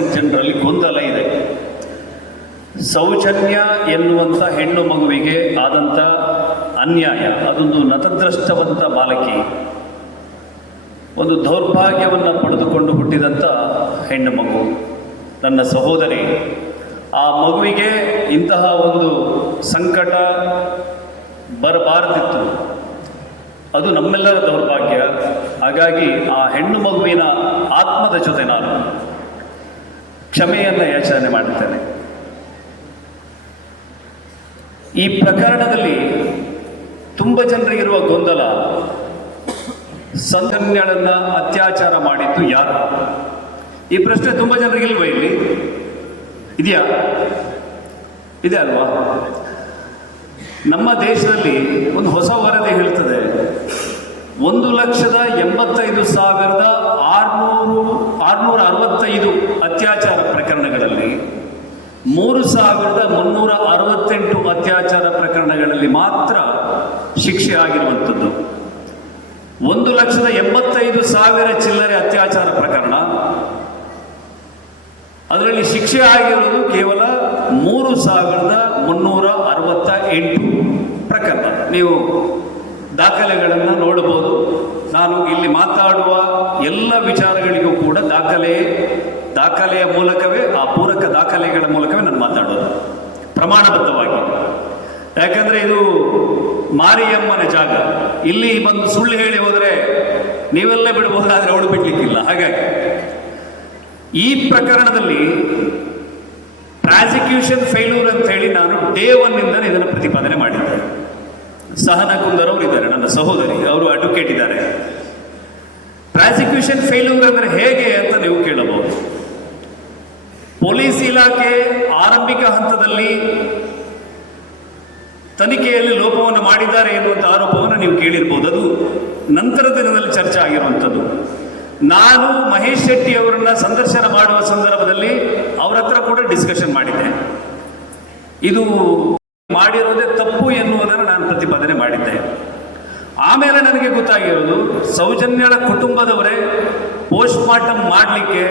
ಜನರಲ್ಲಿ ಗೊಂದಲ ಇದೆ. ಸೌಜನ್ಯ ಎನ್ನುವಂಥ ಹೆಣ್ಣು ಮಗುವಿಗೆ ಆದಂಥ ಅನ್ಯಾಯ, ಅದೊಂದು ನತದ್ರಷ್ಟವಂತ ಬಾಲಕಿ, ಒಂದು ದೌರ್ಭಾಗ್ಯವನ್ನು ಪಡೆದುಕೊಂಡು ಹುಟ್ಟಿದಂಥ ಹೆಣ್ಣು ಮಗು, ನನ್ನ ಸಹೋದರಿ. ಆ ಮಗುವಿಗೆ ಇಂತಹ ಒಂದು ಸಂಕಟ ಬರಬಾರದಿತ್ತು. ಅದು ನಮ್ಮೆಲ್ಲರ ದೌರ್ಭಾಗ್ಯ. ಹಾಗಾಗಿ ಆ ಹೆಣ್ಣು ಮಗುವಿನ ಆತ್ಮದ ಜೊತೆ ನಾನು ಕ್ಷಮೆಯನ್ನು ಯಾಚನೆ ಮಾಡುತ್ತೇನೆ. ಈ ಪ್ರಕರಣದಲ್ಲಿ ತುಂಬ ಜನರಿಗಿರುವ ಗೊಂದಲ ಸಂಕನ್ಯಳನ್ನ ಅತ್ಯಾಚಾರ ಮಾಡಿದ್ದು ಯಾರು? ಈ ಪ್ರಶ್ನೆ ತುಂಬ ಜನರಿಗಿಲ್ವ ಇಲ್ಲಿ? ಇದೆಯಾ? ಇದೆ ಅಲ್ವಾ? ನಮ್ಮ ದೇಶದಲ್ಲಿ ಒಂದು ಹೊಸ ವರದಿ ಹೇಳ್ತದೆ, ಒಂದು ಲಕ್ಷದ ಎಂಬತ್ತೈದು ಸಾವಿರದ ಆರುನೂರು, ಆರುನೂರ ಅರವತ್ತೈದು ಅತ್ಯಾಚಾರ ಪ್ರಕರಣಗಳಲ್ಲಿ, ಮೂರು ಸಾವಿರದ ಮುನ್ನೂರ ಅರವತ್ತೆಂಟು ಅತ್ಯಾಚಾರ ಪ್ರಕರಣಗಳಲ್ಲಿ ಮಾತ್ರ ಶಿಕ್ಷೆ ಆಗಿರುವಂಥದ್ದು. ಒಂದು ಲಕ್ಷದ ಎಂಬತ್ತೈದು ಸಾವಿರ ಚಿಲ್ಲರೆ ಅತ್ಯಾಚಾರ ಪ್ರಕರಣ. ಅದರಲ್ಲಿ ಶಿಕ್ಷೆ ಆಗಿರುವುದು ಕೇವಲ ಮೂರು ಸಾವಿರದ ಮುನ್ನೂರ ಅರವತ್ತ ಎಂಟು ಪ್ರಕರಣ. ನೀವು ದಾಖಲೆಗಳನ್ನು ನೋಡಬಹುದು. ನಾನು ಇಲ್ಲಿ ಮಾತಾಡುವ ಎಲ್ಲ ವಿಚಾರಗಳಿಗೂ ಕೂಡ ದಾಖಲೆ, ದಾಖಲೆಯ ಮೂಲಕವೇ, ಆ ಪೂರಕ ದಾಖಲೆಗಳ ಮೂಲಕವೇ ನಾನು ಮಾತಾಡೋದು. ಪ್ರಮಾಣಬದ್ಧವಾಗಿ. ಯಾಕಂದ್ರೆ ಇದು ಮಾರಿಯಮ್ಮನ ಜಾಗ. ಇಲ್ಲಿ ಬಂದು ಸುಳ್ಳು ಹೇಳಿ ಹೋದರೆ ನೀವೆಲ್ಲ ಬಿಡಬಹುದಾದ್ರೆ ಅವಳು ಬಿಡ್ಲಿಕ್ಕಿಲ್ಲ. ಹಾಗಾಗಿ, ಈ ಪ್ರಕರಣದಲ್ಲಿ ಪ್ರಾಸಿಕ್ಯೂಷನ್ ಫೇಲ್ಯೂರ್ ಅಂತ ಹೇಳಿ ನಾನು ಡೇ ಒನ್ನಿಂದ ಇದನ್ನು ಪ್ರತಿಪಾದನೆ ಮಾಡಿದ್ದೆ. ಸಹನ ಕುಂದರ್ ಅವರು ಇದ್ದಾರೆ ನನ್ನ ಸಹೋದರಿ, ಅವರು ಅಡ್ವೊಕೇಟ್ ಇದ್ದಾರೆ. ಪ್ರಾಸಿಕ್ಯೂಷನ್ ಫೇಲ್ಯೂರ್ ಅಂದ್ರೆ ಹೇಗೆ ಅಂತ ನೀವು ಕೇಳಬಹುದು. ಪೊಲೀಸ್ ಇಲಾಖೆ ಆರಂಭಿಕ ಹಂತದಲ್ಲಿ ತನಿಖೆಯಲ್ಲಿ ಲೋಪವನ್ನು ಮಾಡಿದ್ದಾರೆ ಎನ್ನುವಂಥ ಆರೋಪವನ್ನು ನೀವು ಕೇಳಿರ್ಬೋದು. ಅದು ನಂತರ ದಿನದಲ್ಲಿ ಚರ್ಚೆ ಆಗಿರುವಂಥದ್ದು. ನಾನು ಮಹೇಶ್ ಶೆಟ್ಟಿ ಅವರನ್ನ ಸಂದರ್ಶನ ಮಾಡುವ ಸಂದರ್ಭದಲ್ಲಿ ಅವರ ಹತ್ರ ಕೂಡ ಡಿಸ್ಕಷನ್ ಮಾಡಿದ್ದೆ. ಇದು ಮಾಡಿರೋದೇ ತಪ್ಪು ಎನ್ನುವುದನ್ನು ನಾನು ಪ್ರತಿಪಾದನೆ ಮಾಡಿದ್ದೆ. ಆಮೇಲೆ ನನಗೆ ಗೊತ್ತಾಗಿರೋದು, ಸೌಜನ್ಯಳ ಕುಟುಂಬದವರೇ ಪೋಸ್ಟ್ ಮಾರ್ಟಮ್ ಮಾಡಲಿಕ್ಕೆ,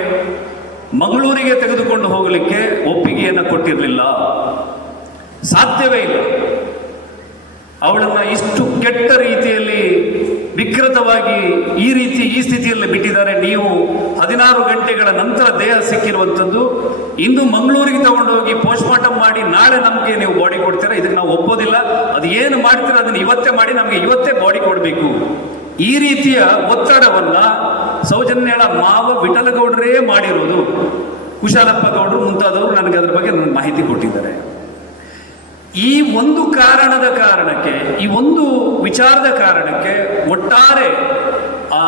ಮಂಗಳೂರಿಗೆ ತೆಗೆದುಕೊಂಡು ಹೋಗಲಿಕ್ಕೆ ಒಪ್ಪಿಗೆಯನ್ನು ಕೊಟ್ಟಿರಲಿಲ್ಲ. ಸಾಧ್ಯವೇ ಇಲ್ಲ. ಅವಳನ್ನ ಇಷ್ಟು ಕೆಟ್ಟ ರೀತಿಯಲ್ಲಿ ವಿಕೃತವಾಗಿ ಈ ರೀತಿ ಈ ಸ್ಥಿತಿಯಲ್ಲಿ ಬಿಟ್ಟಿದ್ದಾರೆ. ನೀವು ಹದಿನಾರು ಗಂಟೆಗಳ ನಂತರ ದೇಹ ಸಿಕ್ಕಿರುವಂಥದ್ದು. ಇಂದು ಮಂಗಳೂರಿಗೆ ತಗೊಂಡೋಗಿ ಪೋಸ್ಟ್ ಮಾರ್ಟಮ್ ಮಾಡಿ ನಾಳೆ ನಮಗೆ ನೀವು ಬಾಡಿ ಕೊಡ್ತೀರಾ? ಇದಕ್ಕೆ ನಾವು ಒಪ್ಪೋದಿಲ್ಲ. ಅದು ಏನು ಮಾಡ್ತೀರಾ? ಅದನ್ನು ಇವತ್ತೇ ಮಾಡಿ ನಮಗೆ ಇವತ್ತೇ ಬಾಡಿ ಕೊಡಬೇಕು. ಈ ರೀತಿಯ ಒತ್ತಡವನ್ನು ಸೌಜನ್ಯಳ ಮಾವ ವಿಠಲಗೌಡರೇ ಮಾಡಿರೋದು. ಕುಶಾಲಪ್ಪ ಗೌಡರು ಮುಂತಾದವರು ನನಗೆ ಅದರ ಬಗ್ಗೆ ನನ್ನ ಮಾಹಿತಿ ಕೊಟ್ಟಿದ್ದಾರೆ. ಈ ಒಂದು ಕಾರಣದ ಕಾರಣಕ್ಕೆ, ಈ ಒಂದು ವಿಚಾರದ ಕಾರಣಕ್ಕೆ ಒಟ್ಟಾರೆ ಆ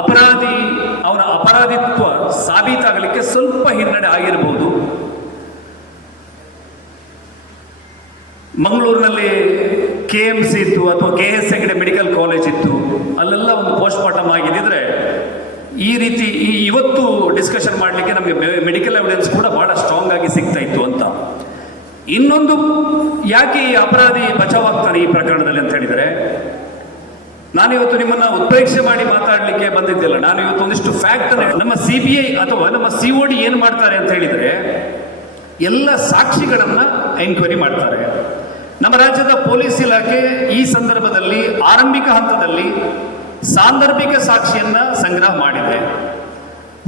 ಅಪರಾಧಿ, ಅವನ ಅಪರಾಧಿತ್ವ ಸಾಬೀತಾಗಲಿಕ್ಕೆ ಸ್ವಲ್ಪ ಹಿನ್ನಡೆ ಆಗಿರಬಹುದು ಮಂಗಳೂರಿನಲ್ಲಿ ಕೆ ಎಂ ಸಿ ಇತ್ತು ಅಥವಾ K S Hegde medical college ಇತ್ತು. ಅಲ್ಲೆಲ್ಲ ಒಂದು ಪೋಸ್ಟ್ ಮಾರ್ಟಮ್ ಆಗಿದ್ದಿದ್ರೆ ಈ ರೀತಿ ಈ ಇವತ್ತು ಡಿಸ್ಕಷನ್ ಮಾಡಲಿಕ್ಕೆ ನಮಗೆ ಮೆಡಿಕಲ್ ಎವಿಡೆನ್ಸ್ ಕೂಡ ಬಹಳ ಸ್ಟ್ರಾಂಗ್ ಆಗಿ ಸಿಗ್ತಾ ಇತ್ತು ಅಂತ. ಇನ್ನೊಂದು ಯಾಕೆ ಈ ಅಪರಾಧಿ ಬಚಾವಾಗ್ತಾನೆ ಈ ಪ್ರಕರಣದಲ್ಲಿ ಅಂತ ಹೇಳಿದರೆ, ನಾನಿವತ್ತು ನಿಮ್ಮನ್ನ ಉತ್ಪ್ರೇಕ್ಷೆ ಮಾಡಿ ಮಾತಾಡಲಿಕ್ಕೆ ಬಂದಿದ್ದಿಲ್ಲ ನಾನು ಇವತ್ತು ಒಂದಿಷ್ಟು ಫ್ಯಾಕ್ಟ್ ನಮ್ಮ ಸಿ ಬಿ ಐ ಅಥವಾ ನಮ್ಮ ಸಿ ಒ ಡಿ ಏನು ಮಾಡ್ತಾರೆ ಅಂತ ಹೇಳಿದರೆ, ಎಲ್ಲ ಸಾಕ್ಷಿಗಳನ್ನ ಎಂಕ್ವೈರಿ ಮಾಡ್ತಾರೆ. ನಮ್ಮ ರಾಜ್ಯದ ಪೊಲೀಸ್ ಇಲಾಖೆ ಈ ಸಂದರ್ಭದಲ್ಲಿ ಆರಂಭಿಕ ಹಂತದಲ್ಲಿ ಸಾಂದರ್ಭಿಕ ಸಾಕ್ಷಿಯನ್ನ ಸಂಗ್ರಹ ಮಾಡಿದೆ.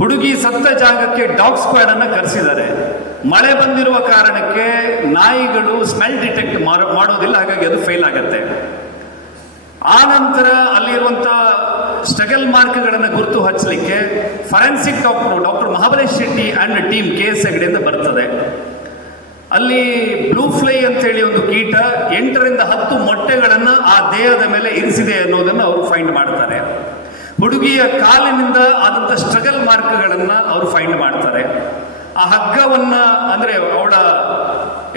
ಹುಡುಗಿ ಸತ್ತ ಜಾಗಕ್ಕೆ ಡಾಗ್ ಸ್ಕ್ವಾಡ್ ಅನ್ನು ಕರೆಸಿದ್ದಾರೆ. ಮಳೆ ಬಂದಿರುವ ಕಾರಣಕ್ಕೆ ನಾಯಿಗಳು ಸ್ಮೆಲ್ ಡಿಟೆಕ್ಟ್ ಮಾಡೋದಿಲ್ಲ, ಹಾಗಾಗಿ ಅದು ಫೇಲ್ ಆಗತ್ತೆ. ಆ ನಂತರ ಅಲ್ಲಿರುವಂತ ಸ್ಟ್ರಗಲ್ ಮಾರ್ಕ್ಗಳನ್ನು ಗುರುತು ಹಚ್ಚಲಿಕ್ಕೆ forensic doctor doctor Mahabalesh Shetty and team K S ಹೆಗಡೆಯಿಂದ ಬರ್ತದೆ. ಅಲ್ಲಿ ಬ್ಲೂ ಫ್ಲೈ ಅಂತ ಹೇಳಿ ಒಂದು ಕೀಟ ಎಂಟರಿಂದ ಹತ್ತು ಮೊಟ್ಟೆಗಳನ್ನು ಆ ದೇಹದ ಮೇಲೆ ಇರಿಸಿದೆ ಅನ್ನೋದನ್ನು ಅವರು ಫೈಂಡ್ ಮಾಡ್ತಾರೆ. ಹುಡುಗಿಯ ಕಾಲಿನಿಂದ ಆದಂಥ ಸ್ಟ್ರಗಲ್ ಮಾರ್ಕ್ಗಳನ್ನು ಅವರು ಫೈಂಡ್ ಮಾಡ್ತಾರೆ. ಆ ಹಗ್ಗವನ್ನು ಅಂದ್ರೆ ಅವಳ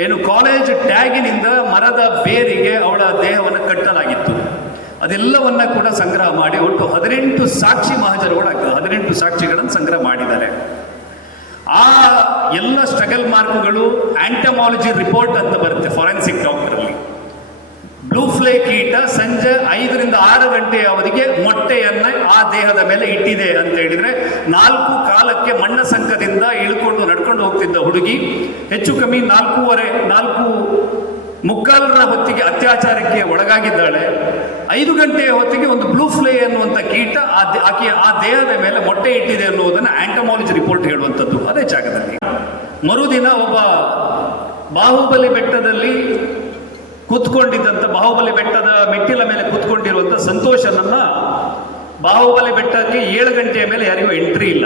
ಏನು ಕಾಲೇಜ್ ಟ್ಯಾಗಿನಿಂದ ಮರದ ಬೇರಿಗೆ ಅವಳ ದೇಹವನ್ನು ಕಟ್ಟಲಾಗಿತ್ತು. ಅದೆಲ್ಲವನ್ನ ಕೂಡ ಸಂಗ್ರಹ ಮಾಡಿ ಒಟ್ಟು ಹದಿನೆಂಟು ಸಾಕ್ಷಿ ಮಹಾಜರುಗಳಾಗ್ತದೆ ಹದಿನೆಂಟು ಸಾಕ್ಷಿಗಳನ್ನು ಸಂಗ್ರಹ ಮಾಡಿದ್ದಾರೆ. ಆ ಎಲ್ಲ ಸ್ಟ್ರಗಲ್ ಮಾರ್ಕ್ಗಳು ಆಂಟಮಾಲಜಿ ರಿಪೋರ್ಟ್ ಅಂತ ಬರುತ್ತೆ ಫಾರೆನ್ಸಿಕ್ ಡಾಕ್ಟರ್ ಅಲ್ಲಿ. ಬ್ಲೂ ಫ್ಲೇ ಕೀಟ ಸಂಜೆ ಐದರಿಂದ ಆರು ಗಂಟೆ ಅವಧಿ ದೇಹದ ಮೇಲೆ ಇಟ್ಟಿದೆ ಅಂತ ಹೇಳಿದ್ರೆ ನಾಲ್ಕು ಕಾಲಕ್ಕೆ ಮಣ್ಣ ಸಂಕದಿಂದ ಇಳ್ಕೊಂಡು ನಡ್ಕೊಂಡು ಹೋಗ್ತಿದ್ದ ಹುಡುಗಿ ಹೆಚ್ಚು ಕಮ್ಮಿ ನಾಲ್ಕೂವರೆ, ನಾಲ್ಕು ಮುಕ್ಕಾಲರ ಹೊತ್ತಿಗೆ ಅತ್ಯಾಚಾರಕ್ಕೆ ಒಳಗಾಗಿದ್ದಾಳೆ. ಐದು ಗಂಟೆಯ ಹೊತ್ತಿಗೆ ಒಂದು ಬ್ಲೂ ಫ್ಲೈ ಅನ್ನುವಂಥ ಕೀಟ ಆ ಆ ದೇಹದ ಮೇಲೆ ಮೊಟ್ಟೆ ಇಟ್ಟಿದೆ ಅನ್ನುವುದನ್ನು ಆಂಟಮಾಲಜಿ ರಿಪೋರ್ಟ್ ಹೇಳುವಂಥದ್ದು ಅದೇ ಜಾಗದಲ್ಲಿ. ಮರುದಿನ ಒಬ್ಬ ಬಾಹುಬಲಿ ಬೆಟ್ಟದಲ್ಲಿ ಕೂತ್ಕೊಂಡಿದ್ದಂಥ ಬಾಹುಬಲಿ ಬೆಟ್ಟದ ಮೆಟ್ಟಿಲ ಮೇಲೆ ಕೂತ್ಕೊಂಡಿರುವಂಥ ಸಂತೋಷನನ್ನ ಬಾಹುಬಲಿ ಬೆಟ್ಟಕ್ಕೆ ಏಳು ಗಂಟೆಯ ಮೇಲೆ ಯಾರಿಗೂ ಎಂಟ್ರಿ ಇಲ್ಲ.